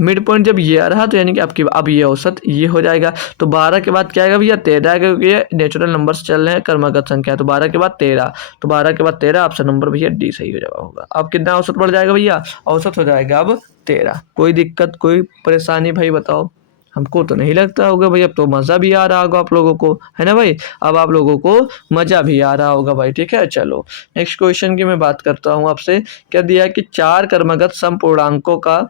मिड पॉइंट जब ये आ रहा तो यानी कि आपकी अब ये औसत ये हो जाएगा। तो 12 के बाद क्या आएगा भैया 13 आएगा, क्योंकि ये नेचुरल नंबर्स चल रहे हैं, क्रमागत संख्या। तो 12 के बाद 13, तो 12 के बाद 13 ऑप्शन नंबर भैया डी सही हो जाएगा होगा। अब कितना औसत बढ़ जाएगा भैया, औसत हो जाएगा अब 13। कोई दिक्कत कोई परेशानी भाई बताओ, हमको तो नहीं लगता होगा भाई। अब तो मज़ा भी आ रहा होगा आप लोगों को, है ना भाई। अब आप लोगों को मज़ा भी आ रहा होगा भाई। ठीक है, चलो नेक्स्ट क्वेश्चन की मैं बात करता हूँ आपसे। क्या दिया है कि 4 क्रमागत समपूर्णांकों का,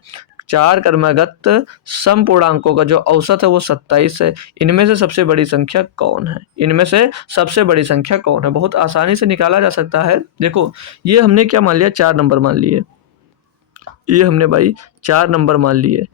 4 क्रमागत समपूर्णांकों का जो औसत है वो 27 है। इनमें से सबसे बड़ी संख्या कौन है, इनमें से सबसे बड़ी संख्या कौन है। बहुत आसानी से निकाला जा सकता है। देखो ये हमने क्या मान लिया, 4 नंबर मान लिए, ये हमने भाई 4 नंबर मान लिए,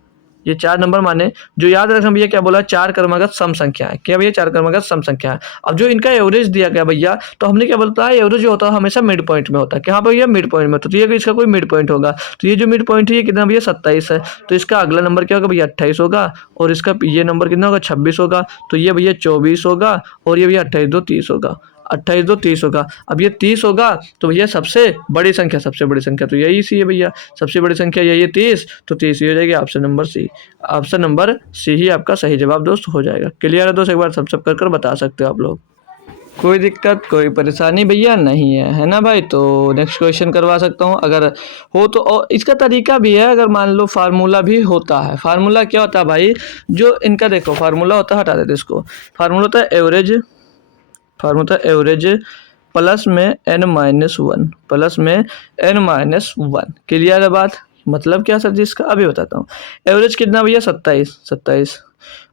ये 4 नंबर माने। जो याद रखना भैया क्या बोला, 4 क्रमागत सम संख्या है। क्या भैया 4 क्रमागत सम संख्या है। अब जो इनका एवरेज दिया गया भैया, तो हमने क्या बोलता है, एवरेज जो होता है हमेशा मिड पॉइंट में होता है। क्या भैया मिड पॉइंट में होता है, तो ये इसका कोई मिड पॉइंट होगा। तो ये जो मिड पॉइंट है ये कितना भैया 27 है। तो इसका अगला नंबर क्या होगा भैया 28 होगा, और इसका ये नंबर कितना होगा 26 होगा। तो ये भैया 24 होगा, और ये भैया 28 2 30 होगा, 28 2 30 होगा। अब ये 30 होगा, तो भैया सबसे बड़ी संख्या, सबसे बड़ी संख्या तो यही सी है भैया, सबसे बड़ी संख्या यही है 30, तो 30 ही हो जाएगी option number C. Option number C ही आपका सही जवाब दोस्त हो जाएगा। क्लियर है दोस्त, एक बार सब कर बता सकते हो आप लोग। कोई दिक्कत कोई परेशानी भैया नहीं है ना भाई। तो नेक्स्ट क्वेश्चन करवा सकता हूँ अगर हो तो। और इसका तरीका भी है, अगर मान लो फार्मूला भी होता है। फार्मूला क्या होता है भाई, जो इनका देखो फार्मूला होता है, हटा देते इसको। फार्मूला होता है एवरेज, फार्मूला एवरेज प्लस में n-1, प्लस में n-1। क्लियर है बात, मतलब क्या सर जी इसका, अभी बताता हूँ। एवरेज कितना भैया 27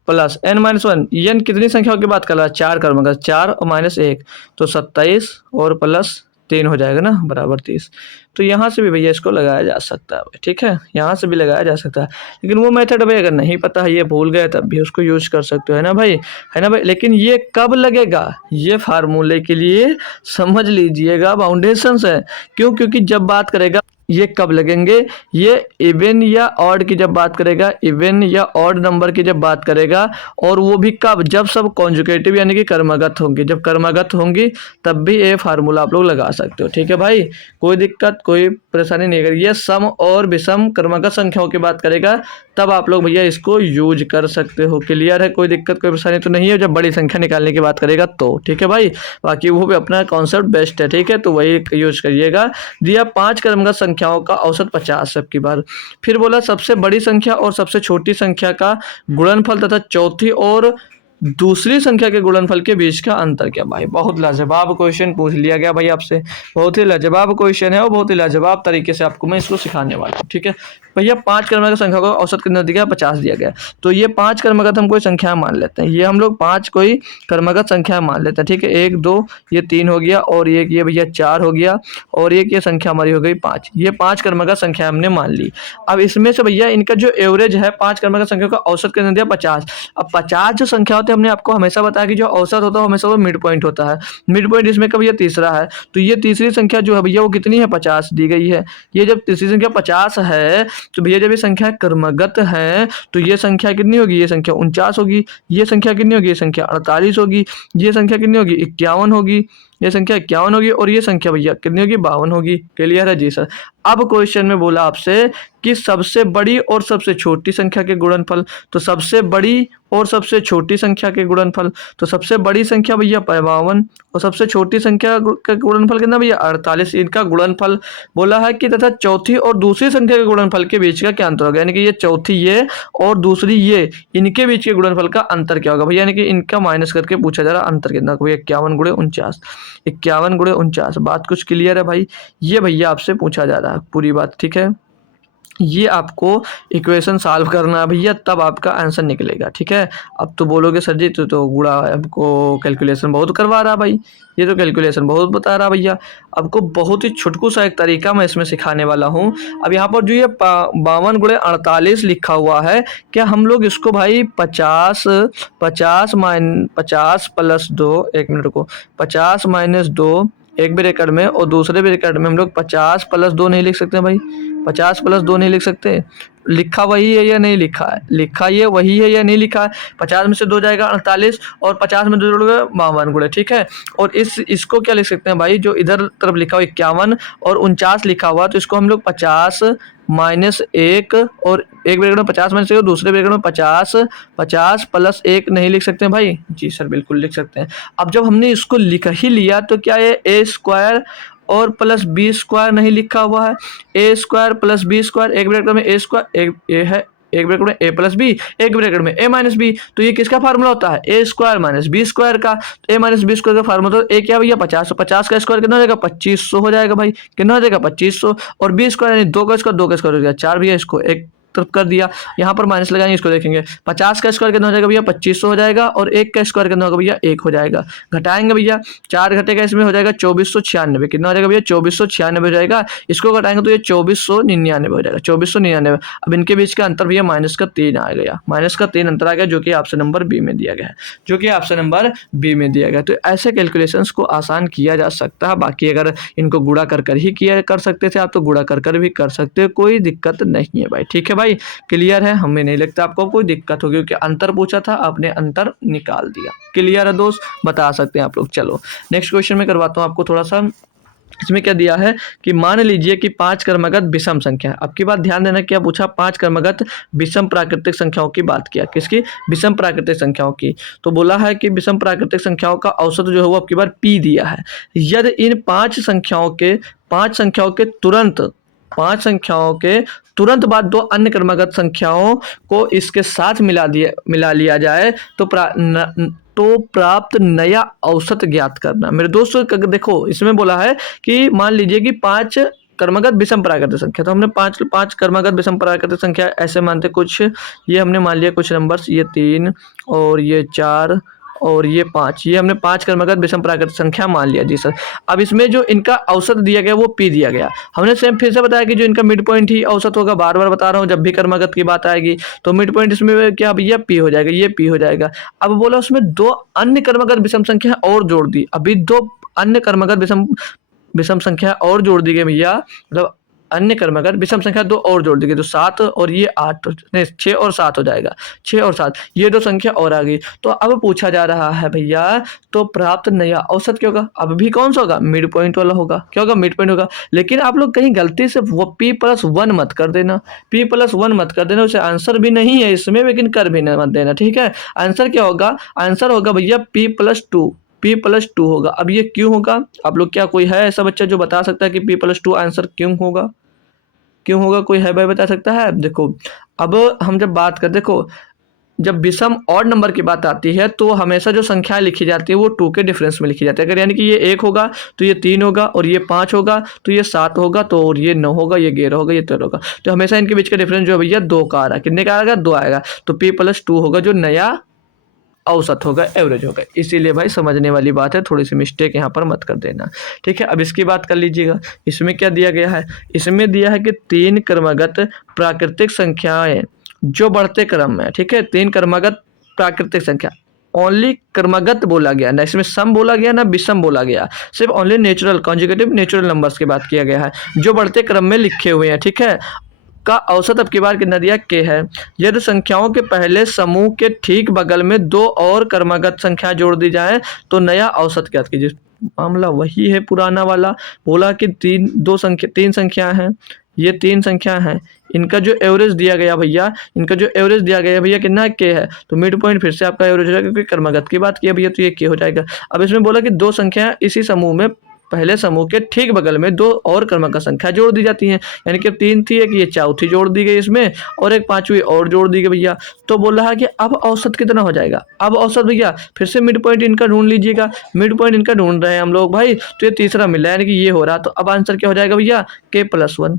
प्लस n-1, n कितनी संख्याओं की बात कर रहा है, 4 क्रमागत, 4 और -1, तो 27 और प्लस 3 हो जाएगा ना बराबर 30। तो यहाँ से भी भैया इसको लगाया जा सकता है। ठीक है, यहाँ से भी लगाया जा सकता है, लेकिन वो मेथड भाई अगर नहीं पता है, ये भूल गए, तब भी उसको यूज कर सकते हो, है ना भाई, है ना भाई। लेकिन ये कब लगेगा, ये फार्मूले के लिए समझ लीजिएगा फाउंडेशन है। क्यों, क्योंकि जब बात करेगा ये कब लगेंगे, ये इवन या ऑड की जब बात करेगा, इवन या ऑड नंबर की जब बात करेगा, और वो भी कब, जब सब कॉन्जुगेटिव यानी कि क्रमागत होंगे। जब क्रमागत होंगी तब भी ये फार्मूला आप लोग लगा सकते हो। ठीक है भाई, कोई दिक्कत कोई परेशानी नहीं करेगी। ये सम और विषम क्रमागत संख्याओं की बात करेगा, तब आप लोग भैया इसको यूज कर सकते हो। क्लियर है, कोई दिक्कत कोई परेशानी तो नहीं है। जब बड़ी संख्या निकालने की बात करेगा तो ठीक है भाई, बाकी वो भी अपना कॉन्सेप्ट बेस्ट है। ठीक है, तो वही यूज करिएगा। दिया 5 क्रमागत संख्याओं का औसत 50 सबकी बार। फिर बोला सबसे बड़ी संख्या और सबसे छोटी संख्या का गुणनफल तथा चौथी और दूसरी संख्या के गुणनफल के बीच का अंतर क्या। भाई बहुत लाजवाब क्वेश्चन पूछ लिया गया भाई आपसे, बहुत ही लाजवाब क्वेश्चन है और बहुत ही लाजवाब तरीके से आपको मैं इसको सिखाने वाला हूँ। ठीक है भैया, 5 क्रमागत संख्या को औसत कितना दिया 50 दिया गया। तो ये 5 क्रमागत हम कोई संख्या मान लेते हैं, ये हम लोग 5 कोई क्रमागत संख्या मान लेते हैं। ठीक है, 1 2 ये 3 हो गया, और एक ये भैया 4 हो गया, और एक ये संख्या हमारी हो गई 5। ये 5 क्रमागत संख्या हमने मान ली। अब इसमें से भैया इनका जो एवरेज है 5 क्रमागत संख्या का औसत कितना दिया 50। अब 50 जो संख्या होती है हमने आपको हमेशा बताया कि जो औसत होता है हमेशा वो मिड पॉइंट होता है। मिड पॉइंट इसमें का भैया तीसरा है, तो ये तीसरी संख्या जो है भैया वो कितनी है, 50 दी गई है। ये जब तीसरी संख्या 50 है तो भैया जब ये संख्या क्रमगत है तो ये संख्या कितनी होगी, ये संख्या 49 होगी। ये संख्या कितनी होगी, ये संख्या 48 होगी। ये संख्या कितनी होगी, 51 होगी। ये संख्या 51 होगी और ये संख्या भैया कितनी होगी, 52 होगी। क्लियर है जी सर। अब क्वेश्चन में बोला आपसे कि सबसे बड़ी और सबसे छोटी संख्या के गुणनफल, तो सबसे बड़ी और सबसे छोटी संख्या के गुणनफल, तो सबसे बड़ी संख्या भैया 52 और सबसे छोटी संख्या का गुणनफल कितना भैया 48। इनका गुणनफल बोला है कि तथा चौथी और दूसरी संख्या के गुणनफल के बीच का क्या अंतर होगा, यानी कि ये चौथी ये और दूसरी ये, इनके बीच के गुणनफल का अंतर क्या होगा भैया, यानी कि इनका माइनस करके पूछा जा रहा अंतर कितना भैया, 51 गुणे 49। 51 गुणे 49। बात कुछ क्लियर है भाई, ये भैया आपसे पूछा जा रहा है पूरी बात, ठीक है। ये आपको इक्वेशन सॉल्व करना है भैया, तब आपका आंसर निकलेगा, ठीक है। अब तो बोलोगे सर जी तो गुड़ा हमको कैलकुलेशन बहुत करवा रहा भाई, ये तो कैलकुलेशन बहुत बता रहा भैया। आपको बहुत ही छुटकू सा एक तरीका मैं इसमें सिखाने वाला हूँ। अब यहाँ पर जो ये 52 गुणे 48 लिखा हुआ है, क्या हम लोग इसको भाई 50 प्लस 2, एक मिनट रुको, 50 माइनस 2 एक ब्रैकेट में और दूसरे ब्रैकेट में हम लोग 50 प्लस 2 नहीं लिख सकते भाई, 50 प्लस 2 नहीं लिख सकते। लिखा वही है या नहीं लिखा है, लिखा ये वही है या नहीं लिखा है। 50 में से 2 जाएगा 48 और 50 में 2 जोड़ोगे 52 गुणे, ठीक है। और इसको क्या लिख सकते हैं भाई, जो इधर तरफ लिखा हुआ 51 और 49 लिखा हुआ, तो इसको हम लोग 50 माइनस 1 और एक ब्रैकेट में 50 माइनस 1 और दूसरे ब्रैकेट में 50 प्लस 1 नहीं लिख सकते हैं भाई। जी सर बिल्कुल लिख सकते हैं। अब जब हमने इसको लिख ही लिया तो क्या ये ए स्क्वायर और प्लस बी स्क्वायर नहीं लिखा हुआ है, ए स्क्वायर प्लस बी स्क्वायर, एक ब्रैकेट में ए स्क्वायर, एक ए है, एक ब्रैकेट में ए प्लस बी, एक ब्रैकेट में ए माइनस बी, तो ये किसका फार्मूला होता है, ए स्क्वायर माइनस बी स्क्वायर का। ए माइनस बी स्क्वायर का फार्मूला तो ए क्या भैया 50, 50 का स्क्वायर कितना हो जाएगा 2500 हो जाएगा भाई, कितना हो जाएगा 2500। और बी स्क्वायर यानी 2 का स्क्वायर, 2 का स्क्वायर हो गया 4 भैया, इसको एक तरफ कर दिया, यहाँ पर माइनस लगाएंगे, इसको देखेंगे 50 का स्क्वायर कितना हो जाएगा भैया 2500 हो जाएगा और 1 का स्क्वायर कितना होगा भैया 1 हो जाएगा। घटाएंगे भैया, 4 घटेगा इसमें हो जाएगा 2496, कितना हो जाएगा भैया 2496 हो जाएगा। इसको घटाएंगे तो ये 2499 हो जाएगा, 2499। अब इनके बीच का अंतर भैया माइनस का 3 आ गया, माइनस का 3 अंतर आ गया, जो कि ऑप्शन नंबर बी में दिया गया है, जो कि ऑप्शन नंबर बी में दिया गया। तो ऐसे कैलकुलेशंस को आसान किया जा सकता है। बाकी अगर इनको गुणा कर ही किया कर सकते थे आप, तो गुणा कर भी कर सकते हो, कोई दिक्कत नहीं है भाई, ठीक है भाई। क्लियर है, हमें नहीं लगता आपको कोई दिक्कत होगी, क्योंकि अंतर पूछा था आपने अंतर निकाल दिया। क्लियर है दोस्त, बता सकते हैं आप लोग। चलो नेक्स्ट क्वेश्चन में करवाता हूं आपको थोड़ा सा। इसमें क्या दिया है कि मान लीजिए कि 5 क्रमगत विषम संख्या, अब की बात ध्यान देना, क्या पूछा 5 क्रमगत विषम प्राकृतिक संख्याओं की बात किया, किसकी, विषम प्राकृतिक संख्याओं की। तो बोला है कि विषम प्राकृतिक संख्याओं का औसत जो है वो अब की बार p दिया है। यदि इन 5 संख्याओं के तुरंत बाद 2 अन्य क्रमगत संख्याओं को इसके साथ मिला लिया जाए तो प्राप्त नया औसत ज्ञात करना। मेरे दोस्तों देखो, इसमें बोला है कि मान लीजिए कि 5 क्रमगत विषम प्राकृतिक संख्या, तो हमने पांच क्रमगत विषम प्राकृतिक संख्या ऐसे मानते, कुछ ये हमने मान लिया कुछ नंबर्स, ये 3 और ये 4 और ये 5, ये हमने 5 क्रमगत विषम प्राकृतिक संख्या मान लिया जी सर। अब इसमें जो इनका औसत दिया गया वो p दिया गया। हमने सेम फिर से बताया कि जो इनका मिड पॉइंट ही औसत होगा, बार बार बता रहा हूँ, जब भी क्रमगत की बात आएगी तो मिड पॉइंट इसमें क्या भैया p हो जाएगा, ये p हो जाएगा। अब बोला उसमें 2 अन्य क्रमगत विषम संख्या और जोड़ दी, अभी 2 अन्य क्रमगत विषम संख्या और जोड़ दी गई भैया, मतलब अन्य क्रमगत विषम संख्या 2 और जोड़ दी गई, तो 7 और ये 8 नहीं 6 और 7 हो जाएगा, 6 और 7 ये 2 संख्या और आ गई। तो अब पूछा जा रहा है भैया तो प्राप्त नया औसत क्या होगा, अब भी कौन सा होगा, मिड पॉइंट वाला होगा, क्या होगा मिड पॉइंट होगा। लेकिन आप लोग कहीं गलती से वो p+1 मत कर देना, p+1 मत कर देना, उसे आंसर भी नहीं है इसमें, लेकिन कर भी मत देना, ठीक है। आंसर क्या होगा, आंसर होगा भैया p+2 होगा। अब ये क्यों होगा, आप लोग क्या कोई है ऐसा बच्चा जो बता सकता है कि p+2 आंसर क्यों होगा, कोई है भाई बता सकता है। देखो अब हम जब बात कर, देखो जब विषम ऑड नंबर की बात आती है तो हमेशा जो संख्याएं लिखी जाती है वो 2 के डिफरेंस में लिखी जाती है। अगर यानी कि ये 1 होगा तो ये 3 होगा, और ये 5 होगा तो ये 7 होगा, तो और ये 9 होगा, ये 11 होगा, ये 13 होगा, तो हमेशा इनके बीच का डिफरेंस जो भैया 2 का आ रहा है। कितने का आएगा, 2 आएगा, तो p+2 होगा जो नया औसत होगा, एवरेज होगा। इसीलिए भाई समझने वाली बात है, थोड़ी सी मिस्टेक यहाँ पर मत कर देना, ठीक है। अब इसकी बात कर लीजिएगा, इसमें क्या दिया गया है, इसमें दिया है कि 3 क्रमगत प्राकृतिक संख्याएं जो बढ़ते क्रम में, ठीक है, 3 क्रमगत प्राकृतिक संख्या, ओनली क्रमगत बोला गया, ना इसमें सम बोला गया ना विषम बोला गया, सिर्फ only natural conjugative natural numbers की बात किया गया है जो बढ़ते क्रम में लिखे हुए हैं। ठीक है, का औसत अब की बार कितना दिया के है। यदि संख्याओं के पहले समूह के ठीक बगल में दो और क्रमगत संख्या जोड़ दी जाए तो नया औसत ज्ञात कीजिए। मामला वही है पुराना वाला, बोला कि तीन संख्या हैं, ये तीन संख्या हैं, इनका जो एवरेज दिया गया भैया, इनका जो एवरेज दिया गया भैया कितना के है, तो मिड पॉइंट फिर से आपका एवरेज हो जाएगा क्योंकि क्रमगत की बात की है भैया, तो ये के हो जाएगा। अब इसमें बोला कि दो संख्या इसी समूह में पहले समूह के ठीक बगल में दो और क्रमांक संख्या जोड़ दी जाती हैं, यानी कि तीन थी, एक ये चौथी जोड़ दी गई इसमें और एक पांचवी और जोड़ दी गई भैया। तो बोल रहा है कि अब औसत कितना हो जाएगा। अब औसत भैया फिर से मिड पॉइंट इनका ढूंढ लीजिएगा, मिड पॉइंट इनका ढूंढ रहे हैं हम लोग भाई, तो ये तीसरा मिल रहा है यानी कि ये हो रहा। तो अब आंसर क्या हो जाएगा भैया, k+1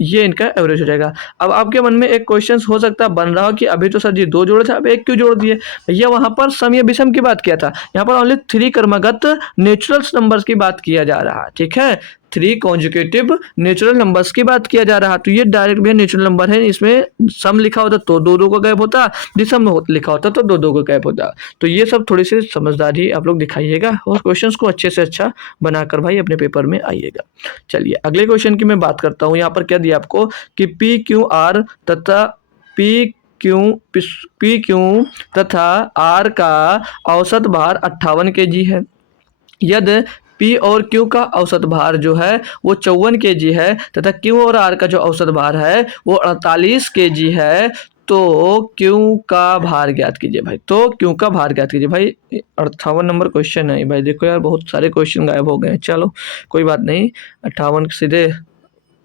ये इनका एवरेज हो जाएगा। अब आपके मन में एक क्वेश्चन हो सकता है बन रहा हो कि अभी तो सर जी दो जोड़े थे, अब एक क्यों जोड़ दिए भैया। वहां पर सम या विषम की बात किया था, यहाँ पर ओनली 3 क्रमगत नेचुरल नंबर्स की बात किया जा रहा है। ठीक है, 3 कॉन्जुगेटिव नेचुरल नंबर्स की बात किया जा रहा है। तो ये डायरेक्ट भी नेचुरल नंबर है, इसमें सम लिखा होता तो दो दो का गैप होता, विषम लिखा होता तो दो दो का गैप होता। तो ये सब थोड़ी सी समझदारी आप लोग दिखाइएगा और क्वेश्चंस को अच्छे से अच्छा बनाकर भाई अपने पेपर में आइएगा। चलिए अगले क्वेश्चन की मैं बात करता हूँ। यहाँ पर क्या दिया आपको कि PQR तथा PQ तथा R का औसत भार 58 kg है। यदि P और Q का औसत भार जो है वो 54 kg है तथा Q और R का जो औसत भार है वो 48 kg है, तो Q का भार ज्ञात कीजिए भाई। तो Q का भार ज्ञात कीजिए भाई। 58 नंबर क्वेश्चन है भाई, देखो यार बहुत सारे क्वेश्चन गायब हो गए। चलो कोई बात नहीं, 58 सीधे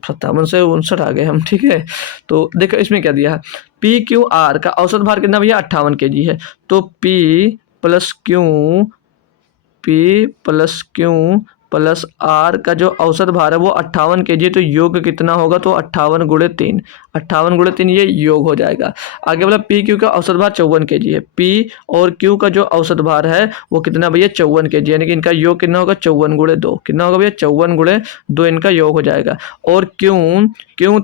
57 से 59 आ गए हम। ठीक है, तो देखो इसमें क्या दिया है, PQR का औसत भार कितना भैया 58 kg है, तो P+Q+R का जो औसत भार है वो 58 kg, तो योग कितना होगा, तो 58 × 3 ये योग हो जाएगा। आगे बोला PQ का औसत भार 54 kg है, P और Q का जो औसत भार है वो कितना भैया 54 kg, यानी कि इनका योग कितना होगा 54 × 2, कितना होगा भैया 54 × 2 इनका योग हो जाएगा। और Q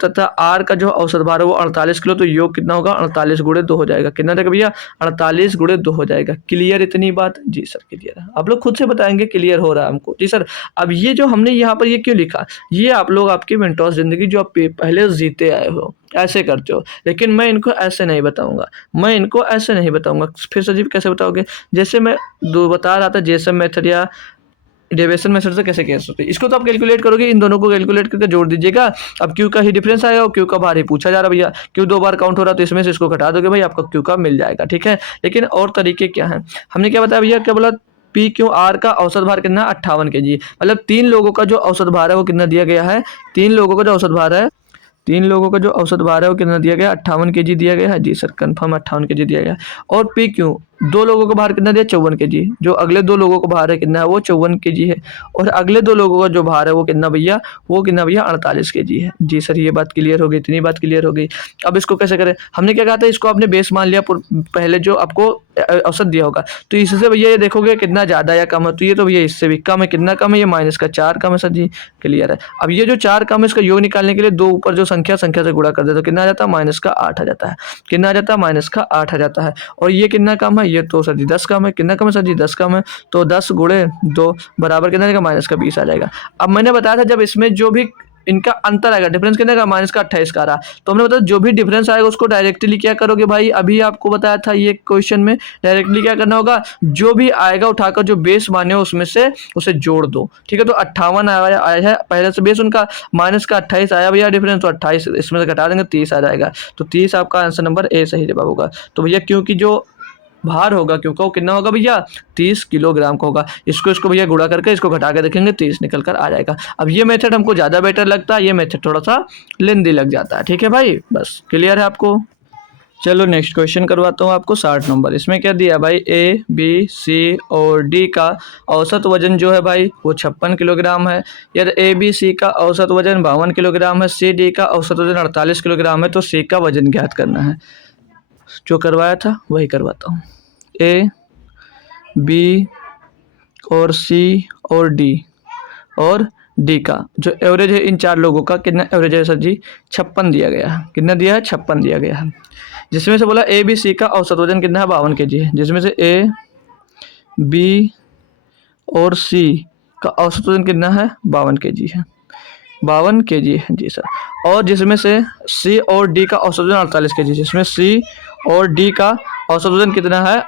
तथा R का जो औसत भार है वो 48 किलो, तो योग कितना होगा 48 × 2 हो जाएगा, कितना देगा भैया 48 × 2 हो जाएगा। क्लियर इतनी बात जी सर, क्लियर है। आप लोग खुद से बताएंगे क्लियर हो रहा है हमको जी सर। अब ये जो हमने यहाँ पर ये क्यों लिखा, ये आप लोग आपकी मेंटोस जिंदगी जो आप पहले जीते आए हो ऐसे करते हो, लेकिन मैं इनको ऐसे नहीं बताऊंगा, फिर सर जी कैसे बताओगे, जैसे मैं बता रहा था जेसम मेथड या डेविएशन मेथड से कैसे कह सकते हैं, इसको तो आप कैलकुलेट करोगे, इन दोनों को कैलकुलेट करके जोड़ दीजिएगा। अब क्यू का ही डिफरेंस आएगा और क्यू का भार ही पूछा जा रहा भैया, क्यू 2 बार काउंट हो रहा तो इसमें से इसको घटा दोगे भाई, आपका क्यू का मिल जाएगा। ठीक है, लेकिन और तरीके क्या हैं, हमने क्या बताया भैया, क्या बोला PQR का औसत भार कितना 58 kg, मतलब 3 लोगों का जो औसत भार है वो कितना दिया गया है, 3 लोगों का जो औसत भार है वो कितना दिया गया 58 kg दिया गया है जी सर, कंफर्म 58 kg दिया गया है। और PQ 2 लोगों का भार कितना दिया 54 kg, जो अगले 2 लोगों का भार है कितना है वो 54 kg है, और अगले 2 लोगों का जो भार है वो कितना भैया 48 kg है जी सर। ये बात क्लियर हो गई, इतनी बात क्लियर हो गई। अब इसको कैसे करें, हमने क्या कहा था, इसको आपने बेस मान लिया पहले जो आपको औसत दिया होगा, तो इससे भैया ये देखोगे कितना ज़्यादा या कम है, तो ये तो भैया इससे भी कम है, कितना कम है ये -4 कम है सर जी, क्लियर है। अब ये जो 4 कम है इसका योग निकालने के लिए 2 ऊपर जो संख्या से गुणा कर दे तो कितना आ जाता है -8 आ जाता है, कितना आ जाता है -8 आ जाता है। और ये कितना कम है, ये तो सर जी 10 कम है, कितना कम है सर जी 10 कम है, तो 10 × 2 बराबर कितना आएगा -20 आ जाएगा। अब मैंने बताया था जब इसमें जो भी इनका अंतर आएगा, डिफरेंस कितना का -28 का रहा, तो हमने बताया जो भी डिफरेंस आएगा उसको डायरेक्टली क्या करोगे भाई, अभी आपको बताया था ये क्वेश्चन में डायरेक्टली क्या करना होगा, जो भी आएगा उठाकर जो बेस माने हो उसमें से उसे जोड़ दो। ठीक है, तो 58 आया है पहले से बेस उनका, -28 आया भैया डिफरेंस, तो 28 इसमें से घटा देंगे 30 आ जाएगा, तो 30 आपका आंसर नंबर ए सही जवाब होगा। तो भैया क्योंकि जो भार होगा क्योंकि वो कितना होगा भैया 30 किलोग्राम का होगा, इसको भैया गुणा करके इसको घटा के देखेंगे 30 निकल कर आ जाएगा। अब ये मेथड हमको ज़्यादा बेटर लगता है, ये मेथड थोड़ा सा लेंदी लग जाता है। ठीक है भाई, बस क्लियर है आपको। चलो नेक्स्ट क्वेश्चन करवाता हूँ आपको 60 नंबर। इसमें क्या दिया भाई, A, B, C और D का औसत वजन जो है भाई वो 56 किलोग्राम है। यदि A, B, C का औसत वजन 52 किलोग्राम है, C, D का औसत वजन 48 किलोग्राम है, तो C का वजन ज्ञात करना है। जो करवाया था वही करवाता हूँ, A, B और C और D और डी का जो एवरेज है इन 4 लोगों का कितना एवरेज है सर जी 56 दिया गया है। कितना दिया है 56 दिया गया है। जिसमें से बोला ए बी सी का औसत वजन कितना है 52 kg है। जिसमें से ए बी और सी का औसत वजन कितना है 52 kg है। 52 kg है जी सर। और जिसमें से सी और डी का औसत वजन 48 kg। जिसमें सी और डी का औसत वजन कितना है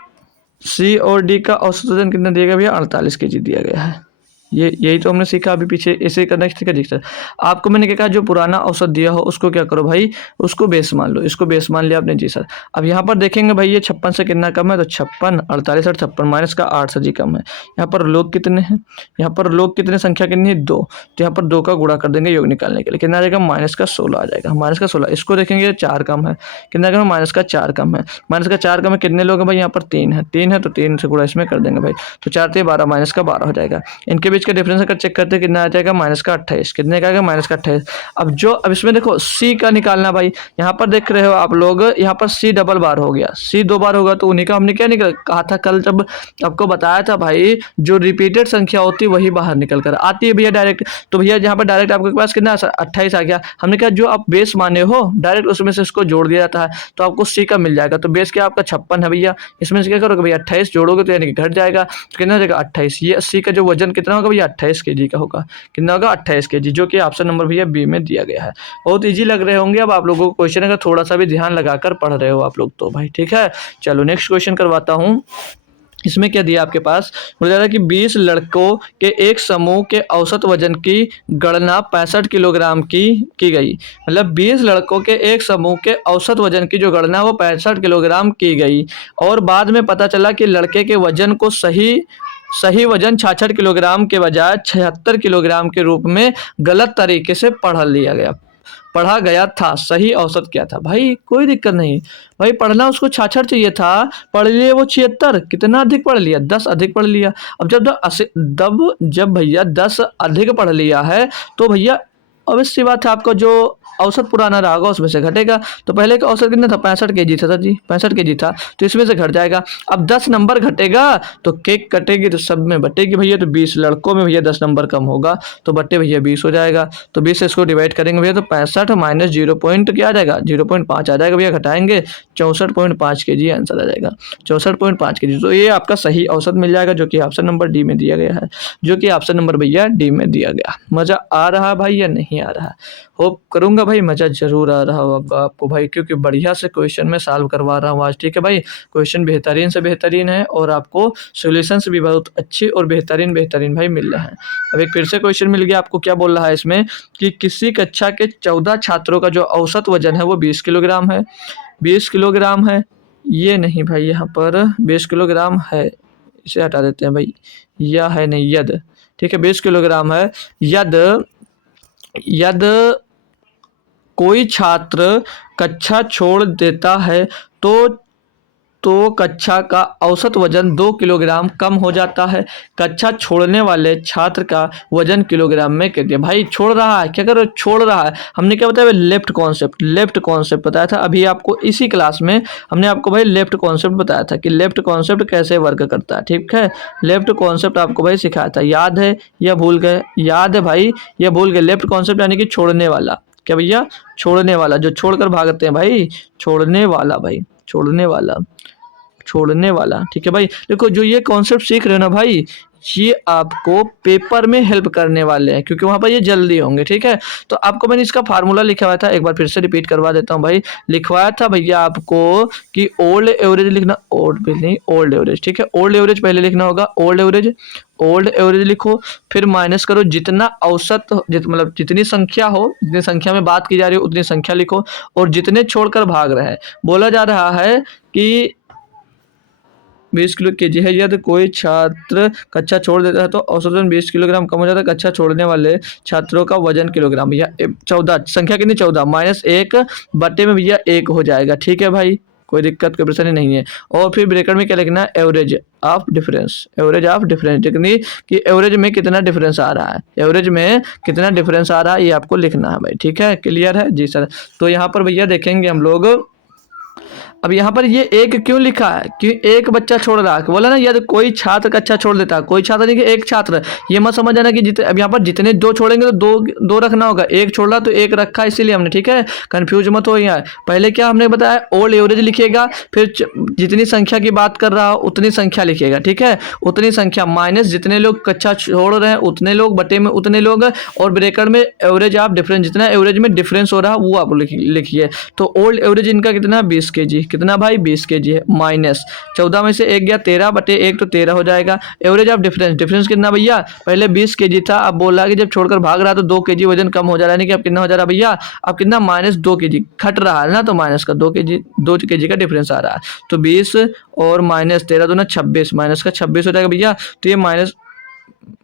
सी और डी का औसत वजन कितना दिया गया भैया 48 kg दिया गया है। यही तो हमने सीखा अभी पीछे। इसे का नेक्स्ट का दिक्कत आपको मैंने क्या कहा जो पुराना औसत दिया हो उसको क्या करो भाई उसको बेस मान लो। इसको बेस मान लिया आपने जी सर। अब यहाँ पर देखेंगे भाई ये 56 से कितना कम है तो 56 48 और 56 माइनस का 8 से जी कम है। यहाँ पर लोग कितने हैं यहाँ पर लोग कितने संख्या कितनी है 2 तो यहाँ पर 2 का गुणा कर देंगे योग निकालने के लिए कितना आ जाएगा माइनस का 16 आ जाएगा। माइनस का 16 इसको देखेंगे 4 कम है कितना कम है माइनस का 4 कम है। माइनस का 4 कम है कितने लोग हैं भाई यहाँ पर 3 है तो 3 से गुणा इसमें कर देंगे भाई तो 4 से 12 माइनस का 12 हो जाएगा। इनके बीच का डिफरेंस अगर चेक करते कितना आ जाएगा माइनस का 28 कितने का आएगा माइनस का 28। अब इसमें देखो सी का निकालना भाई यहाँ पर देख रहे हो आप लोग यहाँ पर सी डबल बार हो गया सी 2 बार होगा तो उन्हीं का हमने क्या निकल कहा था कल जब आपको बताया था भाई जो रिपीटेड संख्या होती है वही बाहर निकल कर आती है भैया डायरेक्ट। तो भैया यहाँ पर डायरेक्ट आपके पास कितना 28 आ गया। हमने कहा जो आप बेस माने हो डायरेक्ट उसमें से इसको जोड़ दिया जाता है तो आपको सी का मिल जाएगा। तो बेस क्या आपका 56 है भैया इसमें से क्या करोगे भैया 28 जोड़ोगे तो यानी कि घट जाएगा तो कितना हो जाएगा 28। ये सी का जो वजन कितना होगा भैया 28 kg का होगा कितना होगा 28 kg जो कि ऑप्शन नंबर भैया बी में दिया गया है। बहुत इजी लग रहे होंगे अब आप लोगों को क्वेश्चन अगर थोड़ा सा भी ध्यान लगाकर पढ़ रहे हो आप लोग तो भाई ठीक है। चलो नेक्स्ट क्वेश्चन करवाता हूँ। इसमें क्या दिया आपके पास बोला जा रहा है कि 20 लड़कों के एक समूह के औसत वजन की गणना 65 किलोग्राम की गई। मतलब 20 लड़कों के एक समूह के औसत वजन की जो गणना वो 65 किलोग्राम की गई और बाद में पता चला कि लड़के के वजन को सही वजन 66 किलोग्राम के बजाय 76 किलोग्राम के रूप में गलत तरीके से पढ़ा गया था। सही औसत क्या था भाई कोई दिक्कत नहीं भाई पढ़ना उसको 66 चाहिए था पढ़ लिए वो 76 कितना अधिक पढ़ लिया 10 अधिक पढ़ लिया। अब जब भैया 10 अधिक पढ़ लिया है तो भैया ऑब्वियस सी बात है आपका जो औसत पुराना रहा होगा उसमें से घटेगा। तो पहले का औसत कितना था 65 kg था सर जी 65 kg था तो इसमें से घट जाएगा। अब 10 नंबर घटेगा तो केक कटेगी तो सब में बटेगी भैया तो 20 लड़कों में भैया 10 नंबर कम होगा तो बट्टे भैया 20 हो जाएगा। तो 20 से इसको डिवाइड करेंगे भैया तो 65 माइनस 0 पॉइंट क्या आ जाएगा 0.5 आ जाएगा भैया घटाएंगे 64.5 kg आंसर आ जाएगा 64.5 kg। तो ये आपका सही औसत मिल जाएगा जो कि ऑप्शन नंबर डी में दिया गया है जो कि ऑप्शन नंबर भैया डी में दिया गया। मजा आ रहा भाई या नहीं आ रहा होप करूंगा भाई मजा जरूर आ रहा होगा आपको भाई क्योंकि बढ़िया से क्वेश्चन में सॉल्व करवा रहा हूँ आज ठीक है भाई। क्वेश्चन बेहतरीन से बेहतरीन है और आपको सॉल्यूशंस भी बहुत अच्छे और बेहतरीन भाई मिल रहे हैं। अब एक फिर से क्वेश्चन मिल गया आपको क्या बोल रहा है इसमें कि किसी कक्षा के 14 छात्रों का जो औसत वजन है वो 20 किलोग्राम है 20 किलोग्राम है। ये नहीं भाई यहाँ पर 20 किलोग्राम है इसे हटा देते हैं भाई यह है नहीं यद ठीक है 20 किलोग्राम है। यद कोई छात्र कक्षा छोड़ देता है तो कक्षा का औसत वजन 2 किलोग्राम कम हो जाता है। कक्षा छोड़ने वाले छात्र का वजन किलोग्राम में कर दिया। भाई छोड़ रहा है क्या करो छोड़ रहा है हमने क्या बताया लेफ्ट कॉन्सेप्ट बताया था अभी आपको इसी क्लास में हमने आपको भाई लेफ्ट कॉन्सेप्ट बताया था कि लेफ्ट कॉन्सेप्ट कैसे वर्क करता है ठीक है। लेफ्ट कॉन्सेप्ट आपको भाई सिखाया था याद है या भूल गए याद है भाई या भूल गए। लेफ्ट कॉन्सेप्ट यानी कि छोड़ने वाला क्या भैया छोड़ने वाला जो छोड़कर भागते हैं भाई छोड़ने वाला ठीक है भाई। देखो जो ये कॉन्सेप्ट सीख रहे हो ना भाई ये आपको पेपर में हेल्प करने वाले हैं क्योंकि वहां पर ये जल्दी होंगे ठीक है। तो आपको मैंने इसका फार्मूला लिखा हुआ था एक बार फिर से रिपीट करवा देता हूं भाई। लिखवाया था भैया आपको कि ओल्ड एवरेज लिखना ओल्ड एवरेज ठीक है। ओल्ड एवरेज पहले लिखना होगा ओल्ड एवरेज लिखो फिर माइनस करो जितना औसत मतलब जितनी संख्या हो जितनी संख्या में बात की जा रही हो उतनी संख्या लिखो और जितने छोड़कर भाग रहे हैं बोला जा रहा है कि 20 किलो kg है यदि कोई छात्र कक्षा छोड़ देता है तो औसत वजन 20 किलोग्राम कम हो जाता है। कक्षा छोड़ने वाले छात्रों का वजन किलोग्राम भैया 14 संख्या कितनी 14 माइनस 1 बटे में भैया 1 हो जाएगा ठीक है भाई कोई दिक्कत कोई परेशानी नहीं है। और फिर ब्रैकेट में क्या लिखना है एवरेज ऑफ डिफरेंस लिखनी कि एवरेज में कितना डिफरेंस आ रहा है ये आपको लिखना है भाई ठीक है। क्लियर है जी सर। तो यहाँ पर भैया देखेंगे हम लोग अब यहाँ पर ये एक क्यों लिखा है कि एक बच्चा छोड़ रहा है, बोला ना यार कोई छात्र कक्षा छोड़ देता है, कोई छात्र नहीं कि एक छात्र। ये मत समझ जाना कि अब यहाँ पर जितने दो छोड़ेंगे तो दो दो रखना होगा, एक छोड़ रहा तो एक रखा इसीलिए हमने, ठीक है, कंफ्यूज मत हो। यहाँ पहले क्या हमने बताया, ओल्ड एवरेज लिखिएगा, फिर जितनी संख्या की बात कर रहा हो उतनी संख्या लिखिएगा, ठीक है, उतनी संख्या माइनस जितने लोग कक्षा छोड़ रहे हैं उतने लोग बटे में उतने लोग, और ब्रेकर में एवरेज आप डिफरेंस जितना एवरेज में डिफरेंस हो रहा है वो आप लिखिए। तो ओल्ड एवरेज इनका कितना 20 kg, कितना भाई 20 kg है, माइनस 14 में से एक गया 13 बटे 1 तो 13 हो जाएगा। एवरेज ऑफ डिफरेंस, डिफरेंस कितना भैया, पहले 20 kg था, अब बोल रहा है कि जब छोड़कर भाग रहा तो 2 kg वजन कम हो जा रहा है, यानी कि अब कितना हो जा रहा है भैया, अब कितना -2 kg घट रहा है ना, तो माइनस का 2 kg का डिफरेंस आ रहा है। तो 20 और -13 तो ना 26, माइनस का 26 हो जाएगा भैया। तो ये minus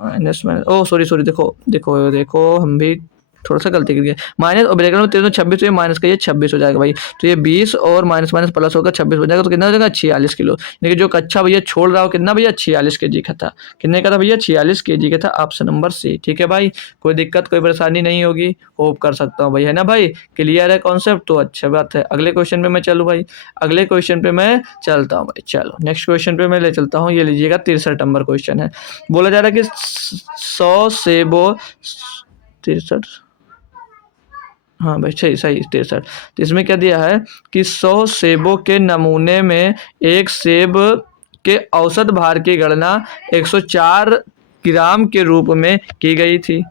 minus minus O sorry देखो देखो देखो हम भी थोड़ा सा गलती कर गया, माइनस और ब्रैकेट में 13 26, तो ये माइनस का ये 26 हो जाएगा भाई। तो ये 20 और माइनस माइनस प्लस होकर 26 हो जाएगा, तो कितना हो जाएगा 46 किलो। लेकिन जो कच्चा भैया छोड़ रहा हो कितना भैया 46 kg का था, कितने का था भैया 46 kg का था, ऑप्शन नंबर सी, ठीक है भाई। कोई दिक्कत कोई परेशानी नहीं होगी, होप कर सकता हूँ भाई, है ना भाई, क्लियर है कॉन्सेप्ट, तो अच्छा बात है। अगले क्वेश्चन पे मैं चलूँ भाई, अगले क्वेश्चन पे मैं चलता हूँ भाई, चलो नेक्स्ट क्वेश्चन पे मैं ले चलता हूँ। ये लीजिएगा 63 नंबर क्वेश्चन है, बोला जा रहा है कि 100 सेबों 63, हाँ भाई सही सही 63। तो इसमें क्या दिया है कि 100 सेबों के नमूने में एक सेब के औसत भार की गणना 104 ग्राम के रूप में की गई थी।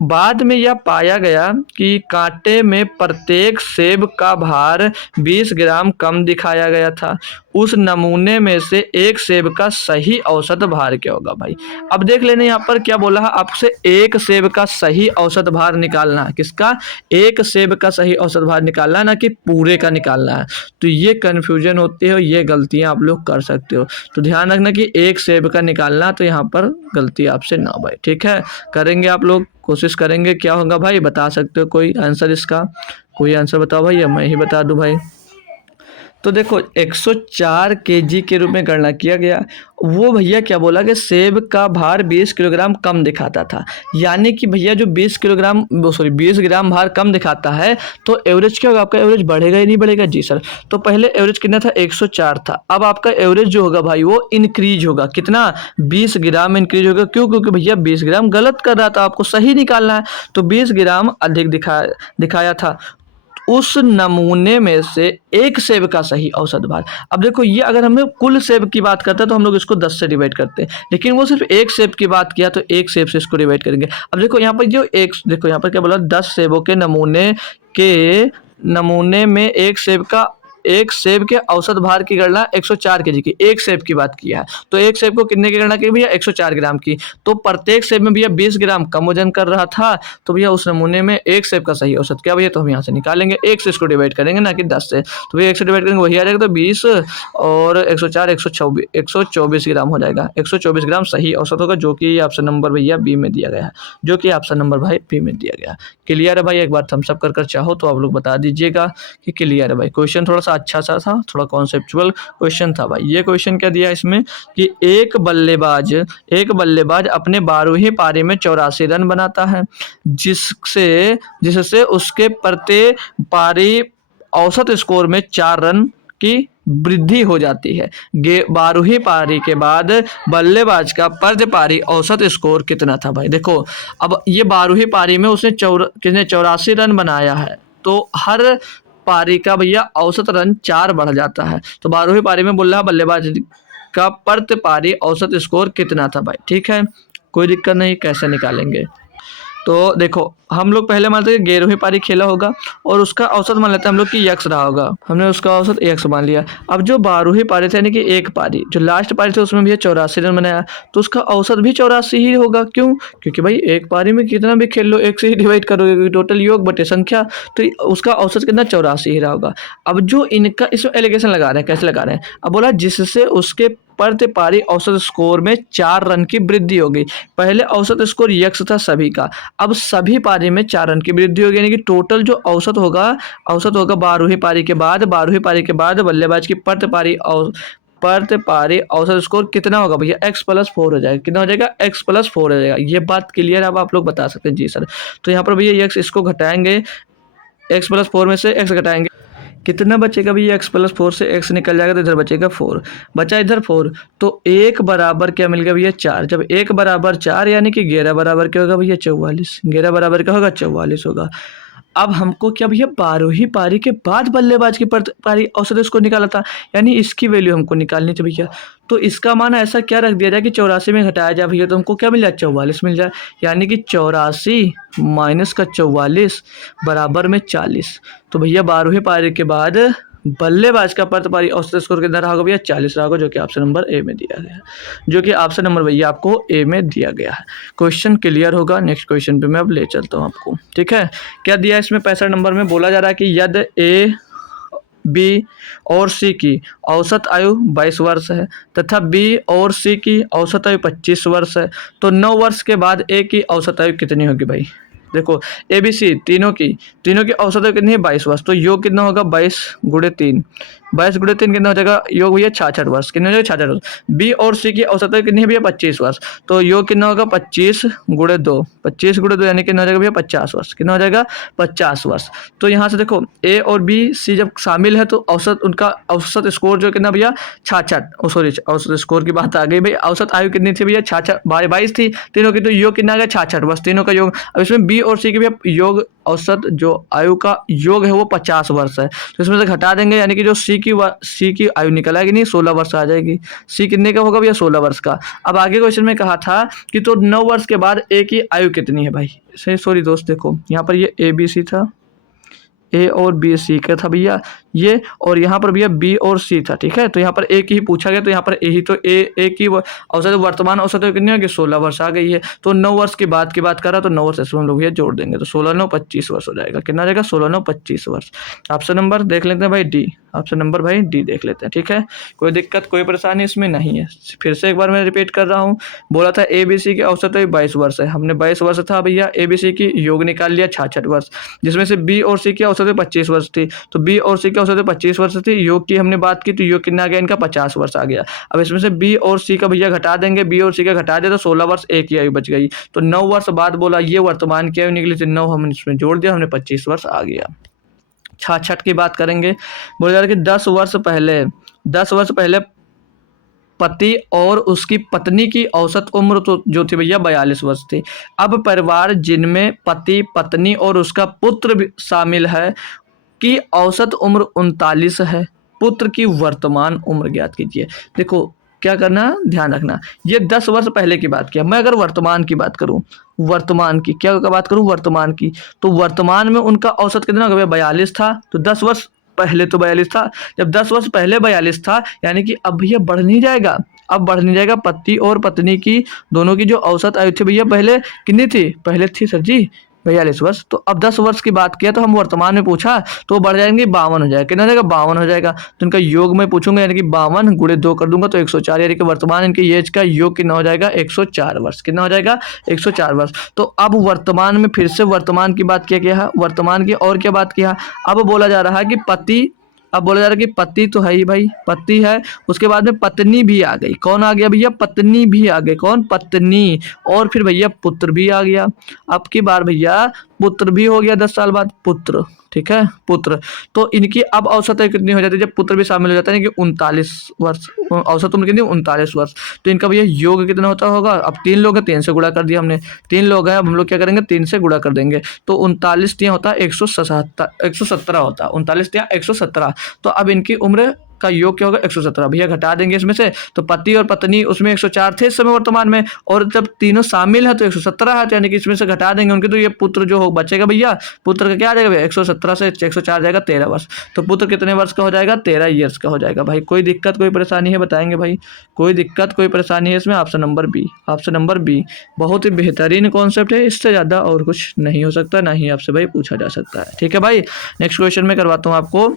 बाद में यह पाया गया कि कांटे में प्रत्येक सेब का भार 20 ग्राम कम दिखाया गया था। उस नमूने में से एक सेब का सही औसत भार क्या होगा भाई। अब देख लेना यहाँ पर क्या बोला है आपसे, एक सेब का सही औसत भार निकालना है, किसका, एक सेब का सही औसत भार निकालना है, ना कि पूरे का निकालना है। तो ये कन्फ्यूजन होती है और ये गलतियाँ आप लोग कर सकते हो, तो ध्यान रखना कि एक सेब का निकालना, तो यहाँ पर गलती आपसे ना भाई, ठीक है, करेंगे आप लोग, कोशिश करेंगे। क्या होगा भाई बता सकते हो कोई आंसर इसका, कोई आंसर बताओ भाई या मैं ही बता दूं भाई। तो देखो 104 kg के रूप में गणना किया गया, वो भैया क्या बोला कि सेब का भार 20 किलोग्राम कम दिखाता था, यानी कि भैया जो 20 ग्राम भार कम दिखाता है तो एवरेज क्या होगा आपका, एवरेज बढ़ेगा ही नहीं बढ़ेगा जी सर। तो पहले एवरेज कितना था 104 था, अब आपका एवरेज जो होगा भाई वो इंक्रीज होगा, कितना 20 ग्राम इंक्रीज होगा, क्यों, क्योंकि भैया 20 ग्राम गलत कर रहा था, आपको सही निकालना है, तो 20 ग्राम अधिक दिखाया था। उस नमूने में से एक सेब का सही औसत भार, अब देखो ये अगर हम लोग कुल सेब की बात करते हैं तो हम लोग इसको 10 से डिवाइड करते हैं, लेकिन वो सिर्फ एक सेब की बात किया तो एक सेब से इसको डिवाइड करेंगे। अब देखो यहाँ पर जो एक, देखो यहाँ पर क्या बोला, 10 सेबों के नमूने में एक सेब के औसत भार की गणना 104 kg की, एक सेब की बात किया है, तो एक सेब को कितने की गणना की भैया 104 ग्राम की, तो प्रत्येक सेब में भैया 20 ग्राम कम वजन कर रहा था, तो भैया उस नमूने में एक सेब का सही औसत क्या भैया, तो हम यहाँ से निकालेंगे, एक से इसको डिवाइड करेंगे ना कि 10 से, तो भैया एक से डिवाइड करेंगे वही आ जाएगा, तो 20 और 104 124 ग्राम हो जाएगा, 124 ग्राम सही औसत होगा, जो कि ऑप्शन नंबर भैया बी में दिया गया है, जो कि ऑप्शन नंबर भाई बी में दिया गया। क्लियर है भाई, एक बार थम्स अप कर चाहो तो आप लोग बता दीजिएगा कि क्लियर है भाई। क्वेश्चन थोड़ा सा अच्छा सा था, थोड़ा कॉन्सेप्चुअल क्वेश्चन था भाई। ये क्वेश्चन क्या दिया इसमें कि एक बल्लेबाज अपने 12वीं पारी में 84 रन बनाता है, जिससे उसके प्रत्येक पारी औसत स्कोर में 4 रन की वृद्धि हो जाती है। 12वीं पारी के बाद बल्लेबाज का प्रति पारी औसत स्कोर कितना था भाई। देखो अब ये 12वीं पारी में उसने 84 रन बनाया है, तो हर पारी का भैया औसत रन 4 बढ़ जाता है, तो 12वीं पारी में बोल रहा है बल्लेबाज का प्रति पारी औसत स्कोर कितना था भाई, ठीक है, कोई दिक्कत नहीं, कैसे निकालेंगे। तो देखो हम लोग पहले मानते हैं 11वीं पारी खेला होगा और उसका औसत मान लेते हैं हम लोग कि x रहा होगा, हमने उसका औसत x मान लिया। अब जो 12वीं पारी थे यानी कि एक पारी जो लास्ट पारी थे उसमें भी 84 रन बनाया, तो उसका औसत भी 84 ही होगा, क्यों, क्योंकि भाई एक पारी में कितना भी खेल लो एक से ही डिवाइड करोगे क्योंकि टोटल योग बटे संख्या, तो उसका औसत कितना 84 ही रहा होगा। अब जो इनका इसमें एलिगेशन लगा रहे हैं, कैसे लगा रहे हैं, अब बोला जिससे उसके प्रति पारी औसत स्कोर में 4 रन की वृद्धि हो गई। पहले औसत स्कोर x था सभी का, अब सभी पारी में 4 रन की वृद्धि हो गई, यानी कि टोटल जो औसत होगा 12वीं पारी के बाद बल्लेबाज की प्रति पारी औसत स्कोर कितना होगा भैया x+4 हो जाएगा, कितना हो जाएगा x+4 हो जाएगा। ये बात क्लियर अब आप लोग बता सकते हैं जी सर। तो यहाँ पर भैया x इसको घटाएंगे, x+4 में से x घटाएंगे, कितना बचेगा भैया, x प्लस 4 से x निकल जाएगा तो इधर बचेगा 4, बचा इधर 4, तो 1 बराबर क्या मिल गया भैया 4। जब 1 बराबर 4 यानी कि 11 बराबर क्या होगा भैया 44, 11 बराबर क्या होगा 44 होगा। अब हमको क्या भैया 12वीं पारी के बाद बल्लेबाज की पारी औसत स्कोर निकाला था, यानी इसकी वैल्यू हमको निकालनी थी भैया। तो इसका माना ऐसा क्या रख दिया जाए कि 84 में घटाया जाए भैया, तो हमको क्या मिल जाए 44 मिल जाए, यानी कि 84 माइनस का 44 बराबर में 40। तो भैया 12वीं पारी के बाद बल्लेबाज का प्रति पारी औसत स्कोर कितना रहा होगा भैया 40 रहा होगा, जो कि ऑप्शन नंबर ए में दिया गया है, जो कि ऑप्शन नंबर भैया आपको ए में दिया गया है। क्वेश्चन क्लियर होगा। नेक्स्ट क्वेश्चन पे मैं अब ले चलता हूँ आपको, ठीक है। क्या दिया है इसमें 65 नंबर में, बोला जा रहा है कि यदि ए बी और सी की औसत आयु 22 वर्ष है तथा बी और सी की औसत आयु 25 वर्ष है, तो 9 वर्ष के बाद ए की औसत आयु कितनी होगी भाई। देखो ए बी सी तीनों की औसत आयु कितनी है 22 वर्ष, तो योग कितना होगा 22 गुणे 3, 22 गुणे 3 कितना हो जाएगा, योग भैया 66 वर्ष, कितना हो जाएगा 66 वर्ष। बी और सी की औसत आयु कितनी है भैया 25 वर्ष, तो योग कितना होगा 25 गुणे 2, 25 गुणे 2 यानी कितना हो जाएगा भैया 50 वर्ष, कितना हो जाएगा 50 वर्ष। तो यहाँ से देखो ए और बी सी जब शामिल है तो उनका औसत स्कोर जो कितना भैया 66, सॉरी औसत स्कोर की बात आ गई भाई, औसत आयु कितनी थी भैया 66, 22 थी तीनों की, तो योग कितना आ गया 66 वर्ष तीनों का योग। अब इसमें बी और सी के भैया योग औसत जो आयु का योग है वो 50 वर्ष है, तो इसमें से घटा देंगे यानी कि जो सी की आयु निकल आएगी नहीं 16 वर्ष आ जाएगी। सी कितने का होगा भैया 16 वर्ष का। अब आगे क्वेश्चन में कहा था कि तो 9 वर्ष के बाद ए की आयु कितनी है भाई, सॉरी दोस्त देखो यहाँ पर ये ए बी सी था, ए और बी सी का था भैया ये, और यहाँ पर भैया बी और सी था, ठीक है। तो यहाँ पर ए की ही पूछा गया, तो यहाँ पर ए ही, तो ए की औसत वर्तमान औसत कितनी होगी 16 वर्ष आ गई है, तो 9 वर्ष की बात कर रहा, तो 9 वर्ष इसमें हम लोग भैया जोड़ देंगे, तो 16 9 25 वर्ष हो जाएगा, कितना जाएगा 16 9 25 वर्ष। ऑप्शन नंबर देख लेते हैं भाई डी, ऑप्शन नंबर भाई डी देख लेते हैं, ठीक है। कोई दिक्कत कोई परेशानी इसमें नहीं है। फिर से एक बार मैं रिपीट कर रहा हूँ, बोला था ए बी सी की औसत 22 वर्ष है, हमने 22 वर्ष था भैया, ए बी सी की योग निकाल लिया 66 वर्ष, जिसमें से बी और सी की औसत 25 वर्ष थी, तो बी और सी की औसत 25 वर्ष थी, योग की हमने बात की तो योग कितना आ गया इनका 50 वर्ष आ गया। अब इसमें से बी और सी का भैया घटा देंगे, बी और सी का घटा दे तो 16 वर्ष एक ही आयु बच गई, तो 9 वर्ष बाद बोला ये वर्तमान की आयु निकली थी 9, हमने इसमें जोड़ दिया, हमने 25 वर्ष आ गया। 66 की बात करेंगे, बोला जा रहा है कि 10 वर्ष पहले पति और उसकी पत्नी की औसत उम्र तो जो थी भैया 42 वर्ष थी। अब परिवार जिनमें पति पत्नी और उसका पुत्र भी शामिल है की औसत उम्र 39 है, पुत्र की वर्तमान उम्र ज्ञात कीजिए। देखो क्या करना, ध्यान रखना, ये 10 वर्ष पहले की बात किया, मैं अगर वर्तमान की बात करूं, वर्तमान की क्या बात करूं वर्तमान की, तो वर्तमान में उनका औसत कितना होगा, 42 था, तो 10 वर्ष पहले तो 42 था, जब 10 वर्ष पहले 42 था यानी कि अब भैया बढ़ नहीं जाएगा, अब बढ़ नहीं जाएगा। पति और पत्नी की दोनों की जो औसत आयु थी भैया पहले कितनी थी, पहले थी सर जी 42 वर्ष, तो अब 10 वर्ष की बात किया तो हम वर्तमान में पूछा तो बढ़ जाएंगे 52 हो जाएगा, कितना हो जाएगा 52 हो जाएगा, तो इनका योग में पूछूंगा यानी कि 52 गुणे 2 कर दूंगा तो 104, यानी कि वर्तमान इनकी एज का योग कितना हो जाएगा 104 वर्ष, कितना हो जाएगा 104 वर्ष। तो अब वर्तमान में फिर से वर्तमान की बात किया गया है, वर्तमान की और क्या बात किया, अब बोला जा रहा है कि पति, अब बोला जा रहा है कि पति तो है ही भाई, पति है, उसके बाद में पत्नी भी आ गई, कौन आ गया भैया पत्नी भी आ गई, कौन पत्नी, और फिर भैया पुत्र भी आ गया, अब की बार भैया पुत्र भी हो गया 10 साल बाद पुत्र, ठीक है पुत्र, तो इनकी अब औसत आयु कितनी हो जाती है जब पुत्र भी शामिल हो जाता है कि 39 वर्ष, औसत उम्र कितनी 39 वर्ष, तो इनका भैया योग कितना होता होगा, अब 3 लोग हैं 3 से गुणा कर दिया हमने, 3 लोग हैं अब हम लोग क्या करेंगे 3 से गुणा कर देंगे, तो 39 यहाँ होता है 117 होता है, 39 यहाँ 117, तो अब इनकी उम्र का योग क्या होगा 117, भैया घटा देंगे इसमें से, तो पति और पत्नी उसमें 104 थे इस समय वर्तमान में, और जब तीनों शामिल है तो 117 है, तो यानी कि इसमें से घटा देंगे उनके, तो ये पुत्र जो हो बचेगा भैया, पुत्र का क्या आ जाएगा 117 से 104 जाएगा 13 वर्ष, तो पुत्र कितने वर्ष का हो जाएगा 13 ईयर्स का हो जाएगा। भाई कोई दिक्कत कोई परेशानी है बताएंगे भाई, कोई दिक्कत कोई परेशानी है इसमें, option number B, option number B बहुत ही बेहतरीन कॉन्सेप्ट है, इससे ज़्यादा और कुछ नहीं हो सकता, ना ही आपसे भाई पूछा जा सकता है, ठीक है भाई। नेक्स्ट क्वेश्चन में करवाता हूँ आपको,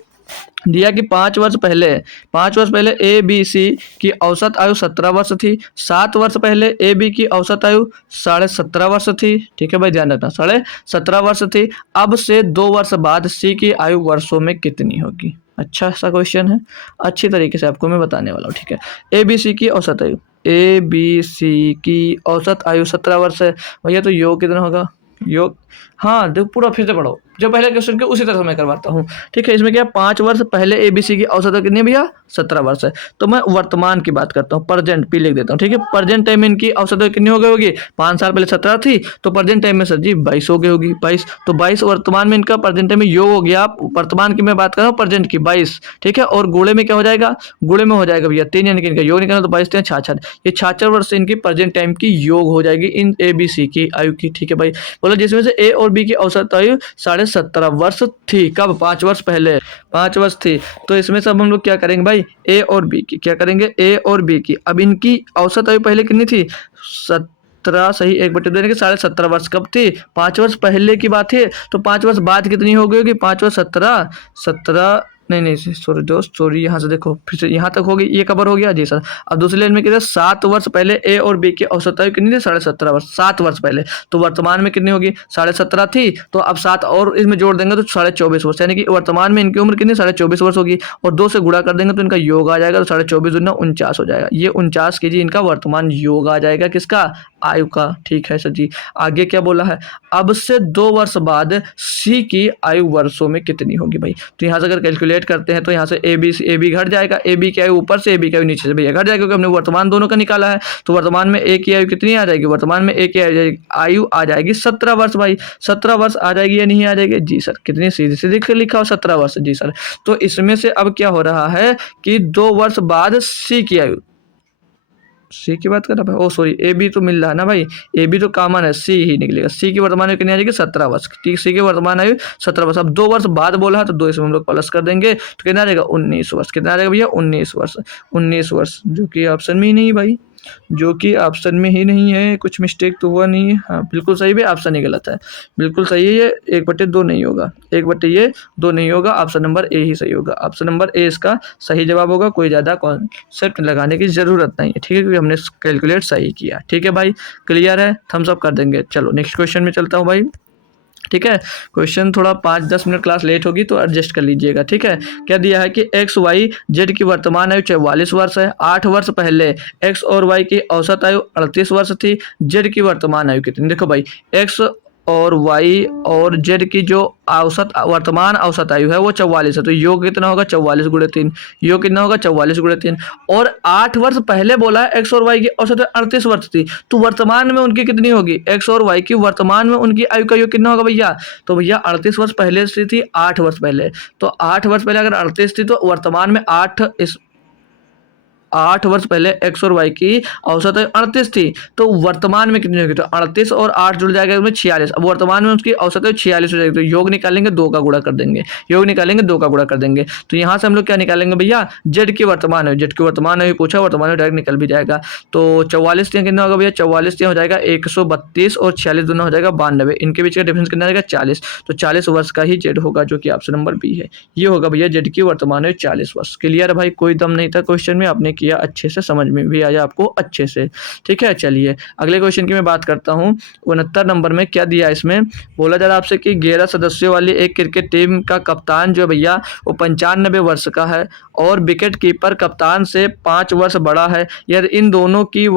दिया कि 5 वर्ष पहले ए बी सी की औसत आयु 17 वर्ष थी, 7 वर्ष पहले ए बी की औसत आयु 17.5 वर्ष थी, ठीक है भाई ध्यान रखना 17.5 वर्ष थी, अब से 2 वर्ष बाद सी की आयु वर्षों में कितनी होगी। अच्छा सा क्वेश्चन है, अच्छी तरीके से आपको मैं बताने वाला हूँ, ठीक है। ए बी सी की औसत आयु, ए बी सी की औसत आयु 17 वर्ष है भैया, तो योग कितना होगा, योग, हाँ देखो पूरा फिर से पढ़ो, जो पहले क्वेश्चन के उसी तरह मैं करवाता हूँ। ठीक है, इसमें क्या 5 वर्ष पहले एबीसी की औसत कितनी है भैया, 17 वर्ष है। तो मैं वर्तमान की बात करता हूँ, प्रेजेंट पी लिख देता हूँ। ठीक है, प्रेजेंट टाइम में इनकी औसत कितनी हो गई होगी, 5 साल पहले 17 थी, तो प्रेजेंट टाइम में सर जी 22 हो गई होगी, 22। तो 22 वर्तमान में इनका प्रेजेंट टाइम में योग हो गया, वर्तमान की मैं बात कर रहा हूँ, प्रेजेंट की 22। ठीक है, और गुणे में क्या हो जाएगा, गुणे में हो जाएगा भैया 3, यानी कि इनका योग निकालना तो 22 3 66, ये 66 वर्ष से इनकी प्रेजेंट टाइम की योग हो जाएगी इन एबीसी की आयु की। ठीक है भाई, बोला जिसमें से ए और बी की औसत आयु 17.5 वर्ष थी। कब, 5 वर्ष पहले, 5 वर्ष थी। तो इसमें सब हम लोग क्या करेंगे भाई, ए और बी की क्या करेंगे, ए और बी की। अब इनकी औसत आयु पहले कितनी थी, 17 सही 1/2 देने के 17.5 वर्ष कब थी, 5 वर्ष पहले की बात है। तो 5 वर्ष बाद कितनी हो गई होगी, 5 वर्ष 17, 17 नहीं नहीं सॉरी दोस्त सॉरी, यहाँ से देखो फिर से यहाँ तक हो गई, ये कवर हो गया जी सर। अब दूसरी लाइन में कहते हैं 7 वर्ष पहले ए और बी की औसत आयु कितनी थी, 17.5 वर्ष, 7 वर्ष पहले। तो वर्तमान में कितनी होगी, 17.5 थी, तो अब 7 और इसमें जोड़ देंगे तो 24.5 वर्ष, यानी कि वर्तमान में इनकी उम्र कितनी, 24.5 वर्ष होगी। और 2 से गुणा कर देंगे तो इनका योग आ जाएगा, तो 24.5 दूना 49 हो जाएगा। ये 49 के जी इनका वर्तमान योग आ जाएगा, किसका, आयु का। ठीक है सर जी, आगे क्या बोला है, अब से 2 वर्ष बाद सी की आयु वर्षों में कितनी होगी भाई। तो यहाँ से अगर कैलकुलेट करते हैं तो यहाँ से ए बी घट जाएगा, ए बी की आयु ऊपर से, ए बी की आयु नीचे से भैया घट जाएगा, क्योंकि हमने वर्तमान दोनों का निकाला है। तो वर्तमान में ए की आयु कितनी आ जाएगी, वर्तमान में ए की आयु आ जाएगी 17 वर्ष भाई। 17 वर्ष आ जाएगी या नहीं आ जाएगी, जी सर। कितनी सीधी सीधी लिखा हो, 17 वर्ष, जी सर। तो इसमें से अब क्या हो रहा है कि 2 वर्ष बाद सी की आयु, सी की बात कर रहा है, ओ सॉरी ए बी तो मिल रहा है ना भाई, ए बी तो कॉमन है, सी ही निकलेगा। सी की वर्तमान आयु कितनी आ जाएगी, 17 वर्ष। ठीक, सी की वर्तमान आयु 17 वर्ष। अब 2 वर्ष बाद बोला है तो 2 इसमें हम लोग प्लस कर देंगे, तो कितना आ जाएगा, 19 वर्ष। कितना आ जाएगा भैया, 19 वर्ष। 19 वर्ष, जो कि ऑप्शन में ही नहीं भाई, जो कि ऑप्शन में ही नहीं है, कुछ मिस्टेक तो हुआ नहीं है। हाँ बिल्कुल सही भी, ऑप्शन ही गलत है, बिल्कुल सही है। ये 1/2 नहीं होगा, 1/2 नहीं होगा, ऑप्शन नंबर ए ही सही होगा। ऑप्शन नंबर ए इसका सही जवाब होगा, कोई ज़्यादा कॉन्सेप्ट लगाने की ज़रूरत नहीं है। ठीक है, क्योंकि हमने कैलकुलेट सही किया। ठीक है भाई, क्लियर है, थम्स अप कर देंगे। चलो नेक्स्ट क्वेश्चन में चलता हूँ भाई। ठीक है, क्वेश्चन थोड़ा 5-10 मिनट क्लास लेट होगी तो एडजस्ट कर लीजिएगा। ठीक है, क्या दिया है कि एक्स वाई जेड की वर्तमान आयु 44 वर्ष है। 8 वर्ष पहले एक्स और वाई की औसत आयु 38 वर्ष थी। जेड की वर्तमान आयु कितनी, देखो भाई एक्स और वाई और जेड की जो औसत वर्तमान औसत आयु है वो 44 है। तो योग कितना होगा, 44 गुणे 3। योग कितना होगा, 44 गुणे 3। और 8 वर्ष पहले बोला है एक्स और वाई की औसत 38 वर्ष थी, तो वर्तमान में उनकी कितनी होगी, एक्स और वाई की वर्तमान में उनकी आयु का योग कितना होगा भैया। तो भैया 38 वर्ष पहले से थी, 8 वर्ष पहले, तो 8 वर्ष पहले अगर 38 थी तो वर्तमान में 8 वर्ष पहले एक्स और वाई की औसत 38 थी, तो वर्तमान में कितनी होगी, तो 38 और 8 जुड़ जाएगा उसमें 46। अब वर्तमान में उसकी औसत 46 हो जाएगी, तो योग निकालेंगे 2 का गुणा कर देंगे, योग निकालेंगे 2 का गुणा कर देंगे। तो यहाँ से हम लोग क्या निकालेंगे भैया, जेड की वर्तमान है, जेड की वर्तमान है पूछा, वर्तमान में डायरेक्ट निकल भी जाएगा। तो 44 कितना होगा भैया, 44 हो जाएगा 132 और 46 दूना हो जाएगा 92। इनके बीच का डिफरेंस कितना रहेगा, 40। तो 40 वर्ष का ही जेड होगा, जो कि ऑप्शन नंबर बी है। ये होगा भैया जेड की वर्तमान है 40 वर्ष। क्लियर है भाई, कोई दम नहीं था क्वेश्चन में, आपने किया अच्छे से, समझ में भी आया आपको अच्छे से। ठीक है, चलिए अगले क्वेश्चन की मैं बात करता हूँ। 69 नंबर में क्या दिया, इसमें बोला जा रहा है आपसे कि 11 सदस्यों वाली एक क्रिकेट टीम का कप्तान जो भैया वो 95 वर्ष का है और विकेट कीपर कप्तान से 5 वर्ष बड़ा है। यदि इन दोनों की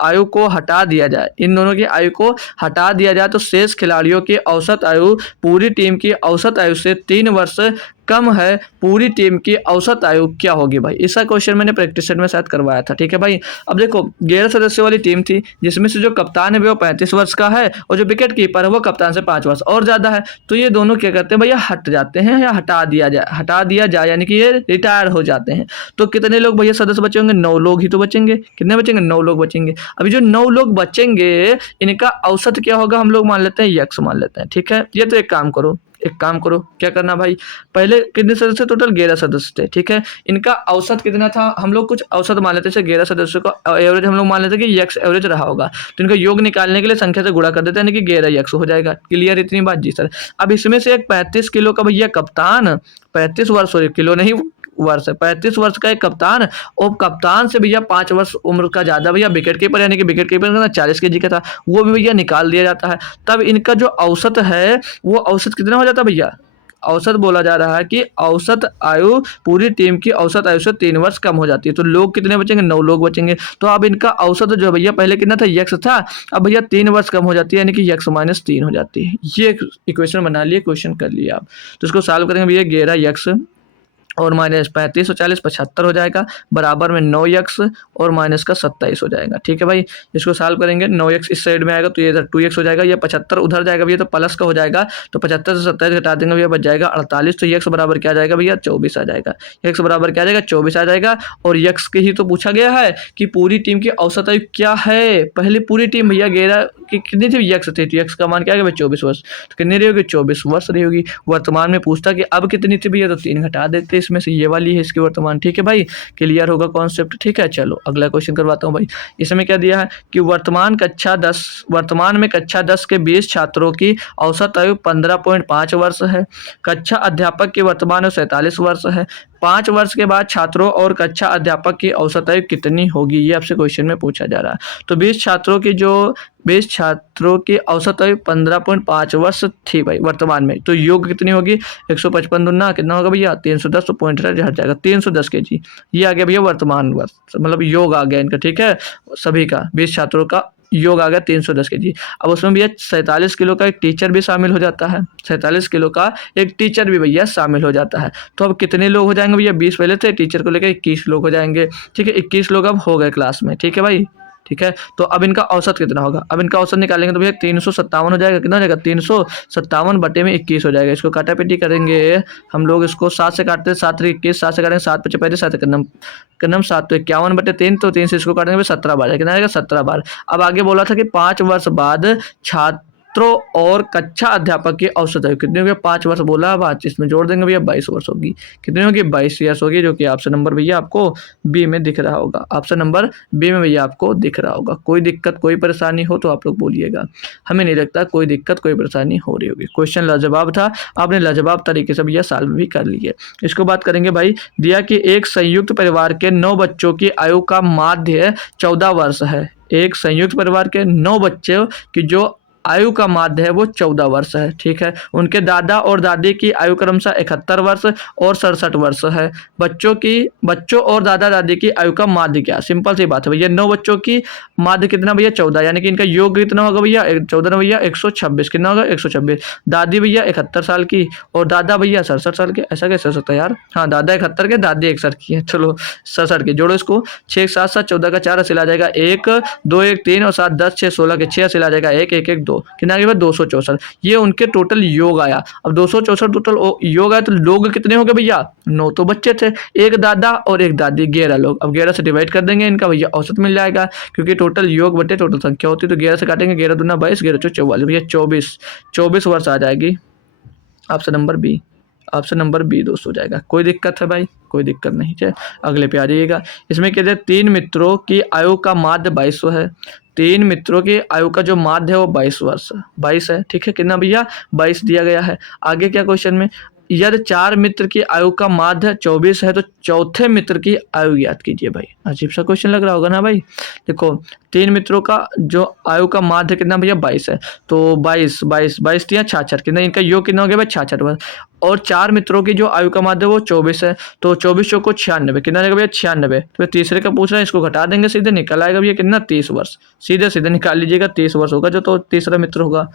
आयु को हटा दिया जाए, इन दोनों की आयु को हटा दिया जाए तो शेष खिलाड़ियों की औसत आयु पूरी टीम की औसत आयु से 3 वर्ष कम है। पूरी टीम की औसत आयु क्या होगी भाई। इसका क्वेश्चन मैंने प्रैक्टिस सेट में शायद करवाया था। ठीक है भाई, अब देखो 11 सदस्यों वाली टीम थी जिसमें से जो कप्तान है वो 35 वर्ष का है और जो विकेट कीपर है वो कप्तान से 5 वर्ष और ज़्यादा है। तो ये दोनों क्या करते हैं भैया, हट जाते हैं या हटा दिया जाए यानी कि ये रिटायर हो जाते हैं। तो कितने लोग भैया सदस्य बचे होंगे, 9 लोग ही तो बचेंगे। कितने बचेंगे, 9 लोग बचेंगे। अभी जो 9 लोग बचेंगे इनका औसत क्या होगा, हम लोग मान लेते हैं यक्स मान लेते हैं। ठीक है, ये तो एक काम करो क्या करना भाई, पहले कितने सदस्य, टोटल 11 सदस्य थे। ठीक है, इनका औसत कितना था, हम लोग कुछ औसत मान लेते हैं, 11 सदस्यों का एवरेज हम लोग मान लेते हैं कि यक्स एवरेज रहा होगा। तो इनका योग निकालने के लिए संख्या से गुणा कर देते हैं, यानी कि 11 यक्स हो जाएगा। क्लियर इतनी बात, जी सर। अब इसमें से एक 35 किलो का भैया कप्तान, 35 वर्ष, सॉरी किलो नहीं वर्ष है, 35 वर्ष का एक कप्तान और कप्तान से भैया 5 वर्ष उम्र का ज्यादा भैया विकेट कीपर, यानी कि विकेट कीपर का 40 kg का था, वो भी भैया निकाल दिया जाता है। तब इनका जो औसत है वो औसत कितना हो जाता है भैया, औसत बोला जा रहा है कि औसत आयु पूरी टीम की औसत आयु से 3 वर्ष कम हो जाती है। तो लोग कितने बचेंगे? 9 लोग बचेंगे। तो अब इनका औसत जो है भैया पहले कितना था? यक्स था, अब भैया 3 वर्ष कम हो जाती है, यानी कि यक्स माइनस 3 हो जाती है। ये इक्वेशन बना लिए, क्वेश्चन कर लिया आप। तो इसको सॉल्व करेंगे भैया, 11 यक्स और माइनस 35 और 40 75 हो जाएगा, बराबर में 9 एक्स और माइनस का 27 हो जाएगा। ठीक है भाई, इसको सॉल्व करेंगे, 9 एक्स इस साइड में आएगा तो ये इधर 2 एक्स हो जाएगा, ये 75 उधर जाएगा भैया तो प्लस का हो जाएगा, तो 75 से 27 घटा देंगे भैया, बच जाएगा 48। तो एक्स बराबर क्या आ जाएगा भैया? 24 आ जाएगा। एक्स बराबर क्या आ जाएगा? 24 आ जाएगा। और एक्स के ही तो पूछा गया है कि पूरी टीम की औसत आयु क्या है। पहले पूरी टीम भैया 11 की कितनी थी? एक्स थी, तो एक्स का मान क्या है? 24 वर्ष। तो कितनी रही होगी? 24 वर्ष रही होगी। वर्तमान में पूछता कि अब कितनी थी भैया, तो 3 घटा देते, इसमें से ये वाली है इसकी वर्तमान। ठीक है भाई, क्लियर होगा कॉन्सेप्ट। ठीक है, चलो अगला क्वेश्चन करवाता हूँ भाई। इसमें क्या दिया है कि वर्तमान में कक्षा 10 के 20 छात्रों की औसत आयु 15.5 वर्ष है। कक्षा अध्यापक की वर्तमान आयु 47 वर्ष है। 5 वर्ष के बाद छात्रों और कक्षा अध्यापक की औसत आयु कितनी होगी? ये आपसे क्वेश्चन में पूछा जा रहा है। तो 20 छात्रों की औसत आयु 15.5 वर्ष थी भाई वर्तमान में, तो योग कितनी होगी? 155 दुना कितना होगा भैया? 310। तो पॉइंट हट जाएगा, 310 kg। ये आ गया भैया वर्तमान वर्ष, मतलब योग आ गया इनका। ठीक है, सभी का 20 छात्रों का योग आ गया 310 kg। अब उसमें भैया 47 किलो का एक टीचर भी शामिल हो जाता है, 47 किलो का एक टीचर भी भैया शामिल हो जाता है। तो अब कितने लोग हो जाएंगे भैया? 20 पहले थे, टीचर को लेकर 21 लोग हो जाएंगे। ठीक है, 21 लोग अब हो गए क्लास में। ठीक है भाई, ठीक है। तो अब इनका औसत कितना होगा? अब इनका औसत निकालेंगे तो भैया 357 हो जाएगा। कितना हो जाएगा? 357 बटे में 21 हो जाएगा। इसको काटापीटी करेंगे हम लोग, इसको 7 से काटते हैं, 7 3 21, 7 से काटेंगे 7 5 5 7 कन्नम 7 तो 51 बटे 3, तो 3 से इसको काटेंगे 17 बार। कितना आएगा? 17 बार। अब आगे बोला था कि 5 वर्ष बाद छात्रों और कक्षा अध्यापक की औसत आयु कितनी होगी? 5 वर्ष बोला, अब इसमें जोड़ देंगे भैया 22 वर्ष होगी। कितनी होगी? 22 ईयर्स होगी, जो कि ऑप्शन नंबर भैया आपको बी में दिख रहा होगा। ऑप्शन नंबर बी में भैया आपको दिख रहा होगा। कोई दिक्कत कोई परेशानी हो तो आप लोग बोलिएगा, हमें नहीं लगता कोई दिक्कत कोई परेशानी हो रही होगी। क्वेश्चन लाजवाब था, आपने लाजवाब तरीके से भैया सॉल्व भी कर लिए। इसको बात करेंगे भाई, दिया कि एक संयुक्त परिवार के 9 बच्चों की आयु का माध्य 14 वर्ष है। एक संयुक्त परिवार के 9 बच्चों की जो आयु का माध्य है वो 14 वर्ष है। ठीक है, उनके दादा और दादी की आयु क्रमशः 71 वर्ष और 67 वर्ष है। बच्चों और दादा दादी की आयु का माध्य क्या? सिंपल सी बात है भैया, 9 बच्चों की माध्य कितना भैया? 14, यानी कि इनका योग कितना होगा भैया? 14 भैया 126। कितना होगा? 126। दादी भैया 71 साल की और दादा भैया 67 साल के। ऐसा कैसे हो सकता है यार? हाँ, दादा 71 के, दादी 61 की है। चलो 67 के जोड़ो इसको, 6 7 7 14 का 4 हासिल आ जाएगा 1 2 1 3 और 7 10 6 16 के 6 हासिल आ जाएगा 1 1 1 2। कितना आ गया? 264। ये उनके टोटल योग आया। अब 264 टोटल योग आया, तो लोग कितने हो गए भैया? 9 तो बच्चे थे, एक दादा और एक दादी, 11 लोग। अब 11 से डिवाइड कर देंगे, इनका भैया औसत मिल जाएगा, क्योंकि टोटल योग बटे टोटल संख्या होती है। तो 11 से काटेंगे, 11 दूना 22, 11 चौ 44 भैया 24 वर्ष आ जाएगी। Option number B, option number B दोस्त हो जाएगा। कोई दिक्कत है भाई? कोई दिक्कत नहीं है। अगले पे आ जाइएगा। इसमें कहते हैं 3 मित्रों की आयु का माध्य 22 है। 3 मित्रों की आयु का जो माध्य है वो 22 वर्ष 22 है। ठीक है, कितना भैया? 22 दिया गया है। आगे क्या क्वेश्चन में, यदि 4 मित्र की आयु का माध्य 24 है तो चौथे मित्र की आयु ज्ञात कीजिए। भाई अजीब सा क्वेश्चन लग रहा होगा ना भाई। देखो 3 मित्रों का जो आयु का माध्य कितना भैया? 22 है, तो 22 22 22 दिया 66, कितना इनका योग कितना हो गया भाई? 66 वर्ष। और 4 मित्रों की जो आयु का माध्य वो 24 है, तो 24 को 96, कितना आएगा भैया? 96। तो तीसरे का पूछ रहा है, इसको घटा देंगे, सीधे निकल आएगा भैया कितना? 30 वर्ष। सीधे सीधे निकाल लीजिएगा, 30 वर्ष होगा जो, तो तीसरा मित्र होगा।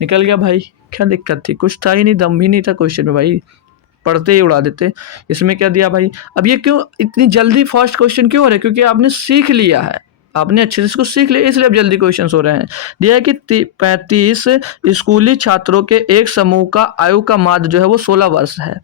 निकल गया भाई, क्या दिक्कत थी? कुछ था ही नहीं, दम भी नहीं था क्वेश्चन में भाई, पढ़ते ही उड़ा देते। इसमें क्या दिया भाई? अब ये क्यों इतनी जल्दी फर्स्ट क्वेश्चन क्यों हो रहा है? क्योंकि आपने सीख लिया है, आपने अच्छे से इसको सीख लिया, इसलिए अब जल्दी क्वेश्चन हो रहे हैं। दिया है कि 35 स्कूली छात्रों के एक समूह का आयु का माध्य जो है वो 16 वर्ष है।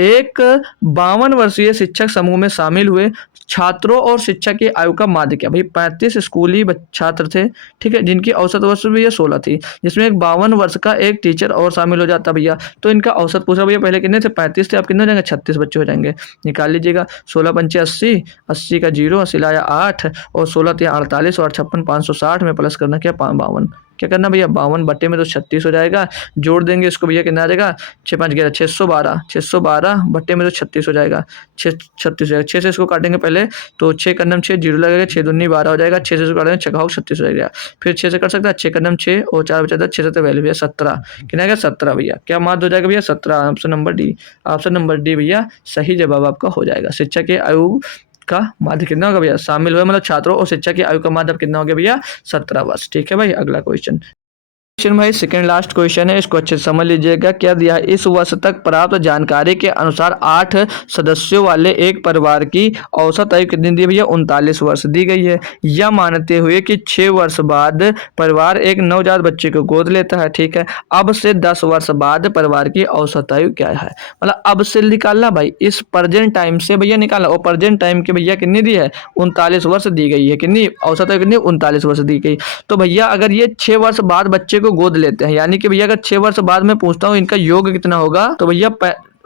एक 52 वर्षीय शिक्षक समूह में शामिल हुए छात्रों और शिक्षक की आयु का माध्य क्या? भाई 35 स्कूली छात्र थे, ठीक है, जिनकी औसत वर्ष भी ये 16 थी, जिसमें एक 52 वर्ष का एक टीचर और शामिल हो जाता भैया, तो इनका औसत पूछा भैया। पहले कितने थे? 35 थे, अब कितने हो जाएंगे? 36 बच्चे हो जाएंगे। निकाल लीजिएगा, 16 पंचे 80, 80 का 0 80 लाया 8 और 16 थे 48 और 56 560 में प्लस करना क्या? 52। क्या करना भैया 52 बट्टे में तो 36 हो जाएगा, जोड़ देंगे इसको भैया कितना आ जाएगा 6×5 = 612, 612 बट्टे में तो 36 हो जाएगा, 36 हो जाएगा। 6 से इसको काटेंगे पहले तो 6×6 जीरो लगेगा, 6×2 12 हो जाएगा, 6 से इसको काटेंगे 6 36 हो जाएगा। फिर 6 से कर सकता है 6×6 और 4 बचा था 6 से वैल्यू भैया 17, कितना गया 17 भैया, क्या माध्य हो जाएगा भैया 17, option number D. Option number D भैया सही जवाब आपका हो जाएगा। शिक्षा के आयु का माध्य कितना होगा भैया, शामिल हुए मतलब छात्रों और शिक्षा की आयु का माध्य कितना हो गया भैया 17 वर्ष। ठीक है भाई, अगला क्वेश्चन भाई सेकंड लास्ट क्वेश्चन है, इसको अच्छे से समझ लीजिएगा। क्या दिया है, इस वर्ष तक प्राप्त जानकारी के अनुसार 8 सदस्यों वाले एक परिवार की औसत आयु कितनी दी भैया 39 वर्ष दी गई है। यह मानते हुए कि 6 वर्ष बाद परिवार एक नवजात बच्चे को गोद लेता है। ठीक है, अब से 10 वर्ष बाद परिवार की औसत आयु क्या है, मतलब अब से निकालना भाई, इस प्रेजेंट टाइम से भैया निकालना, और प्रेजेंट टाइम के भैया कितनी दी है 39 वर्ष दी गई है, कितनी औसत आयु कितनी 39 वर्ष दी गई। तो भैया अगर ये 6 वर्ष बाद बच्चे को गोद लेते हैं, यानी कि भैया अगर 6 वर्ष बाद में पूछता हूँ इनका योग कितना होगा, तो भैया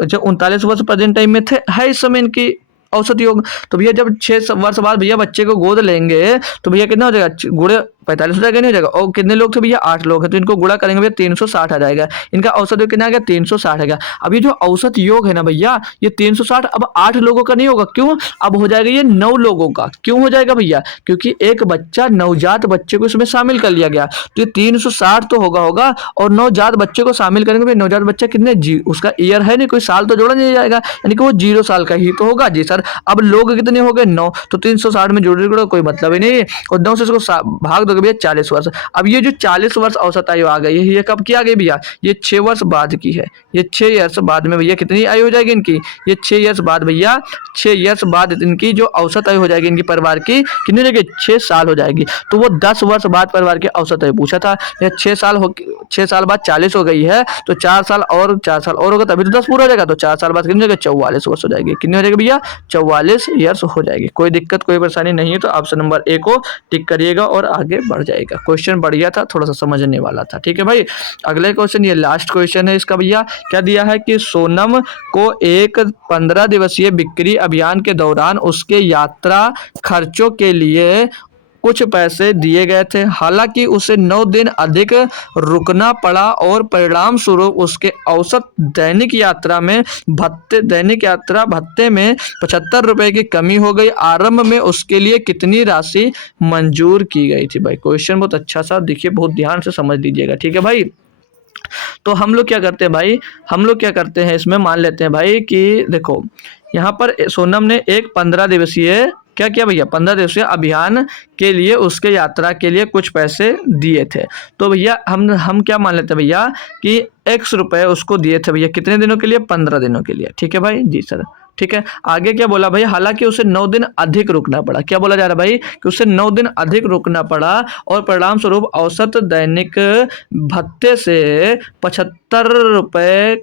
जो 39 वर्ष प्रेजेंट टाइम में थे है इस समय इनकी औसत योग। तो भैया जब 6 वर्ष बाद भैया बच्चे को गोद लेंगे तो भैया कितना हो जाएगा, गुणे 45 हो जाएगा, नहीं हो जाएगा। और कितने लोग थे भैया 8 लोग हैं, तो इनको गुणा करेंगे भैया 360 आ जाएगा। इनका औसत योग कितना आ गया 360 आ गया। अब ये जो औसत योग है ना भैया ये 360 अब 8 लोगों का नहीं होगा, क्यों, अब हो जाएगा ये 9 लोगों का। क्यों हो जाएगा भैया, क्योंकि एक बच्चा नवजात बच्चे को इसमें शामिल कर लिया गया, तो ये 360 तो होगा और नवजात बच्चे को शामिल करेंगे। नवजात बच्चा कितने जी उसका ईयर है नहीं, कोई साल तो जोड़ा नहीं जाएगा, यानी कि वो 0 साल का ही तो होगा। जी सर, अब लोग कितने हो गए 9, तो 360 में जोड़ कोई मतलब ही नहीं, और 9 से इसको भाग दोगे भैया 40 वर्ष। अब ये जो 40 वर्ष औसत आयु आ गई है ये कब की आ गई भैया, ये 6 वर्ष बाद की है। ये 6 ईयर्स बाद में भैया कितनी आयु हो जाएगी इनकी, ये 6 ईयर्स बाद भैया 6 ईयर्स बाद इनकी जो औसत आयु हो जाएगी इनकी परिवार की कितनी हो जाएगी 6 साल हो जाएगी। तो वो 10 वर्ष बाद परिवार की औसत आयु पूछा था, 6 साल बाद 40 हो गई है, तो 4 साल और होगा तभी तो 10 पूरा हो जाएगा। तो 4 साल बाद कितनी हो जाएगी 44 वर्ष हो जाएगी। कितनी हो जाएगी भैया 44 ईयर्स हो जाएगी। कोई दिक्कत कोई परेशानी नहीं है, तो ऑप्शन नंबर ए को टिक करिएगा और आगे बढ़ जाएगा। क्वेश्चन बढ़िया था, थोड़ा सा समझने वाला था। ठीक है भाई, अगले क्वेश्चन ये लास्ट क्वेश्चन है इसका भैया। क्या दिया है कि सोनम को एक 15 दिवसीय बिक्री अभियान के दौरान उसके यात्रा खर्चों के लिए कुछ पैसे दिए गए थे, हालांकि उसे 9 दिन अधिक रुकना पड़ा और परिणाम स्वरूप उसके औसत दैनिक यात्रा भत्ते में 75 रुपए की कमी हो गई। आरंभ में उसके लिए कितनी राशि मंजूर की गई थी। भाई क्वेश्चन बहुत अच्छा सा, देखिए बहुत ध्यान से समझ लीजिएगा। ठीक है भाई, तो हम लोग क्या करते हैं भाई, हम लोग क्या करते हैं इसमें मान लेते हैं भाई कि देखो यहाँ पर सोनम ने एक 15 दिवसीय क्या किया भैया 15 दिवसीय अभियान के लिए उसके यात्रा के लिए कुछ पैसे दिए थे। तो भैया हम क्या मान लेते हैं भैया कि x रुपए उसको दिए थे भैया कितने दिनों के लिए 15 दिनों के लिए। ठीक है भाई, जी सर। ठीक है, आगे क्या बोला भाई, हालांकि उसे 9 दिन अधिक रुकना पड़ा। क्या बोला जा रहा है भाई कि उसे 9 दिन अधिक रुकना पड़ा और परिणाम स्वरूप औसत दैनिक भत्ते से 75 रुपए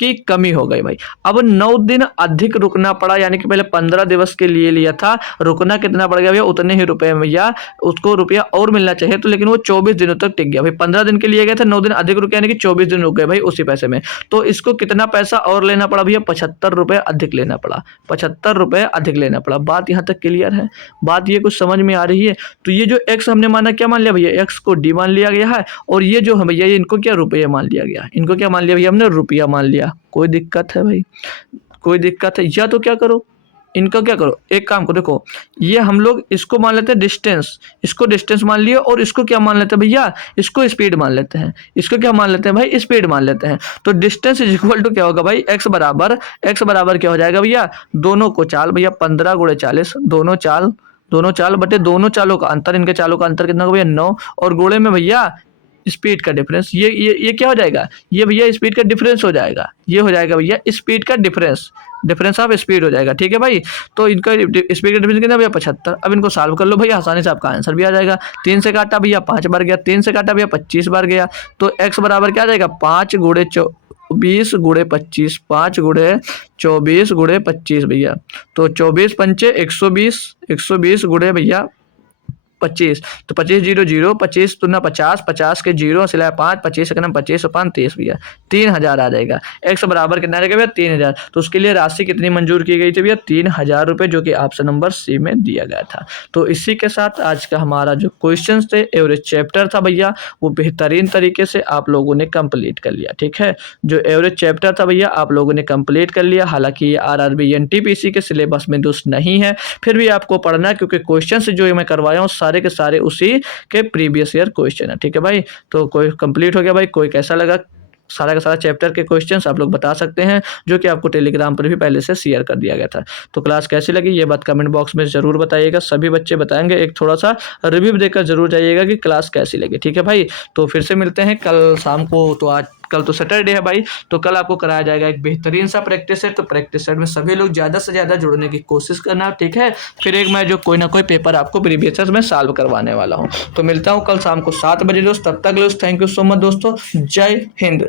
की कमी हो गई भाई। अब 9 दिन अधिक रुकना पड़ा, यानी कि पहले 15 दिवस के लिए लिया था, रुकना कितना पड़ गया भैया उतने ही रुपए में भैया उसको रुपया और मिलना चाहिए, तो लेकिन वो 24 दिनों तक टिक गया भाई। 15 दिन के लिए गए थे, 9 दिन अधिक रुके यानी कि 24 दिन रुक गए भाई उसी पैसे में। तो इसको कितना पैसा और लेना पड़ा भैया 75 रुपए अधिक लेना पड़ा, 75 रुपए अधिक लेना पड़ा। बात यहाँ तक क्लियर है, बात ये कुछ समझ में आ रही है। तो ये जो एक्स हमने माना क्या मान लिया भैया, एक्स को डी मान लिया गया है, और ये जो है भैया ये इनको क्या रुपये मान लिया गया, इनको क्या मान लिया भैया हमने रुपया मान लिया। कोई दिक्कत है भाई, कोई दिक्कत है, या तो क्या करो इनका क्या करो, एक काम करो, देखो ये हम लोग इसको मान लेते हैं डिस्टेंस, इसको डिस्टेंस मान लिया, और इसको क्या मान लेते हैं भैया, इसको स्पीड मान लेते हैं। इसको क्या मान लेते हैं भाई, स्पीड मान लेते हैं। तो डिस्टेंस इज इक्वल टू क्या होगा भाई, एक्स बराबर क्या हो जाएगा भैया, दोनों को चाल भैया 15 × 40, दोनों चाल बटे दोनों चालों का अंतर, इनके चालों का अंतर कितना होगा भैया 9, और गोले में भैया स्पीड का डिफरेंस, ये क्या हो जाएगा, ये भैया स्पीड का डिफरेंस हो जाएगा, ये हो जाएगा भैया स्पीड का डिफरेंस ऑफ स्पीड हो जाएगा। ठीक है भाई, तो इनका स्पीड का डिफरेंस कितना भैया 75। अब इनको सॉल्व कर लो भैया, आसानी से आपका आंसर भी आ जाएगा। 3 से काटा भैया 5 बार गया, 3 से काटा भैया 25 बार गया, तो x बराबर क्या आ जाएगा 5 × 24 × 25, 5 × 24 × 25 भैया, तो 24 × 5 120 120 गुणे भैया 25, तो 25 0 0, 25 दूना 50, 50 के 0 सिलाया 5, 25 का 25 और 5 30 भैया 3000 आ जाएगा। x बराबर कितना रहेगा भैया 3000। तो उसके लिए राशि कितनी मंजूर की गई थी भैया 3000 रुपये, जो कि ऑप्शन नंबर सी में दिया गया था। तो इसी के साथ आज का हमारा जो क्वेश्चन थे एवरेज चैप्टर था भैया वो बेहतरीन तरीके से आप लोगों ने कंप्लीट कर लिया। ठीक है, जो एवरेज चैप्टर था भैया आप लोगों ने कंप्लीट कर लिया। हालांकि ये आरआरबी एनटीपीसी के सिलेबस में दोस्त नहीं है, फिर भी आपको पढ़ना है क्योंकि क्वेश्चन जो मैं करवाया हूँ सारे के सारे उसी के प्रीवियस ईयर क्वेश्चन है। ठीक है भाई, तो कोई कंप्लीट हो गया भाई। कोई कैसा लगा सारा का सारा चैप्टर के क्वेश्चंस आप लोग बता सकते हैं, जो कि आपको टेलीग्राम पर भी पहले से शेयर कर दिया गया था। तो क्लास कैसी लगी ये बात कमेंट बॉक्स में ज़रूर बताइएगा, सभी बच्चे बताएंगे। एक थोड़ा सा रिव्यू देकर जरूर जाइएगा कि क्लास कैसी लगी। ठीक है भाई, तो फिर से मिलते हैं कल शाम को। तो आज कल तो सैटरडे है भाई, तो कल आपको कराया जाएगा एक बेहतरीन सा प्रैक्टिस सेट। तो प्रैक्टिस सेट में सभी लोग ज़्यादा से ज़्यादा जुड़ने की कोशिश करना। ठीक है, फिर एक मैं जो कोई ना कोई पेपर आपको प्रीवियस में सॉल्व करवाने वाला हूँ। तो मिलता हूँ कल शाम को 7 बजे दोस्त, तब तक दोस्त थैंक यू सो मच दोस्तों, जय हिंद।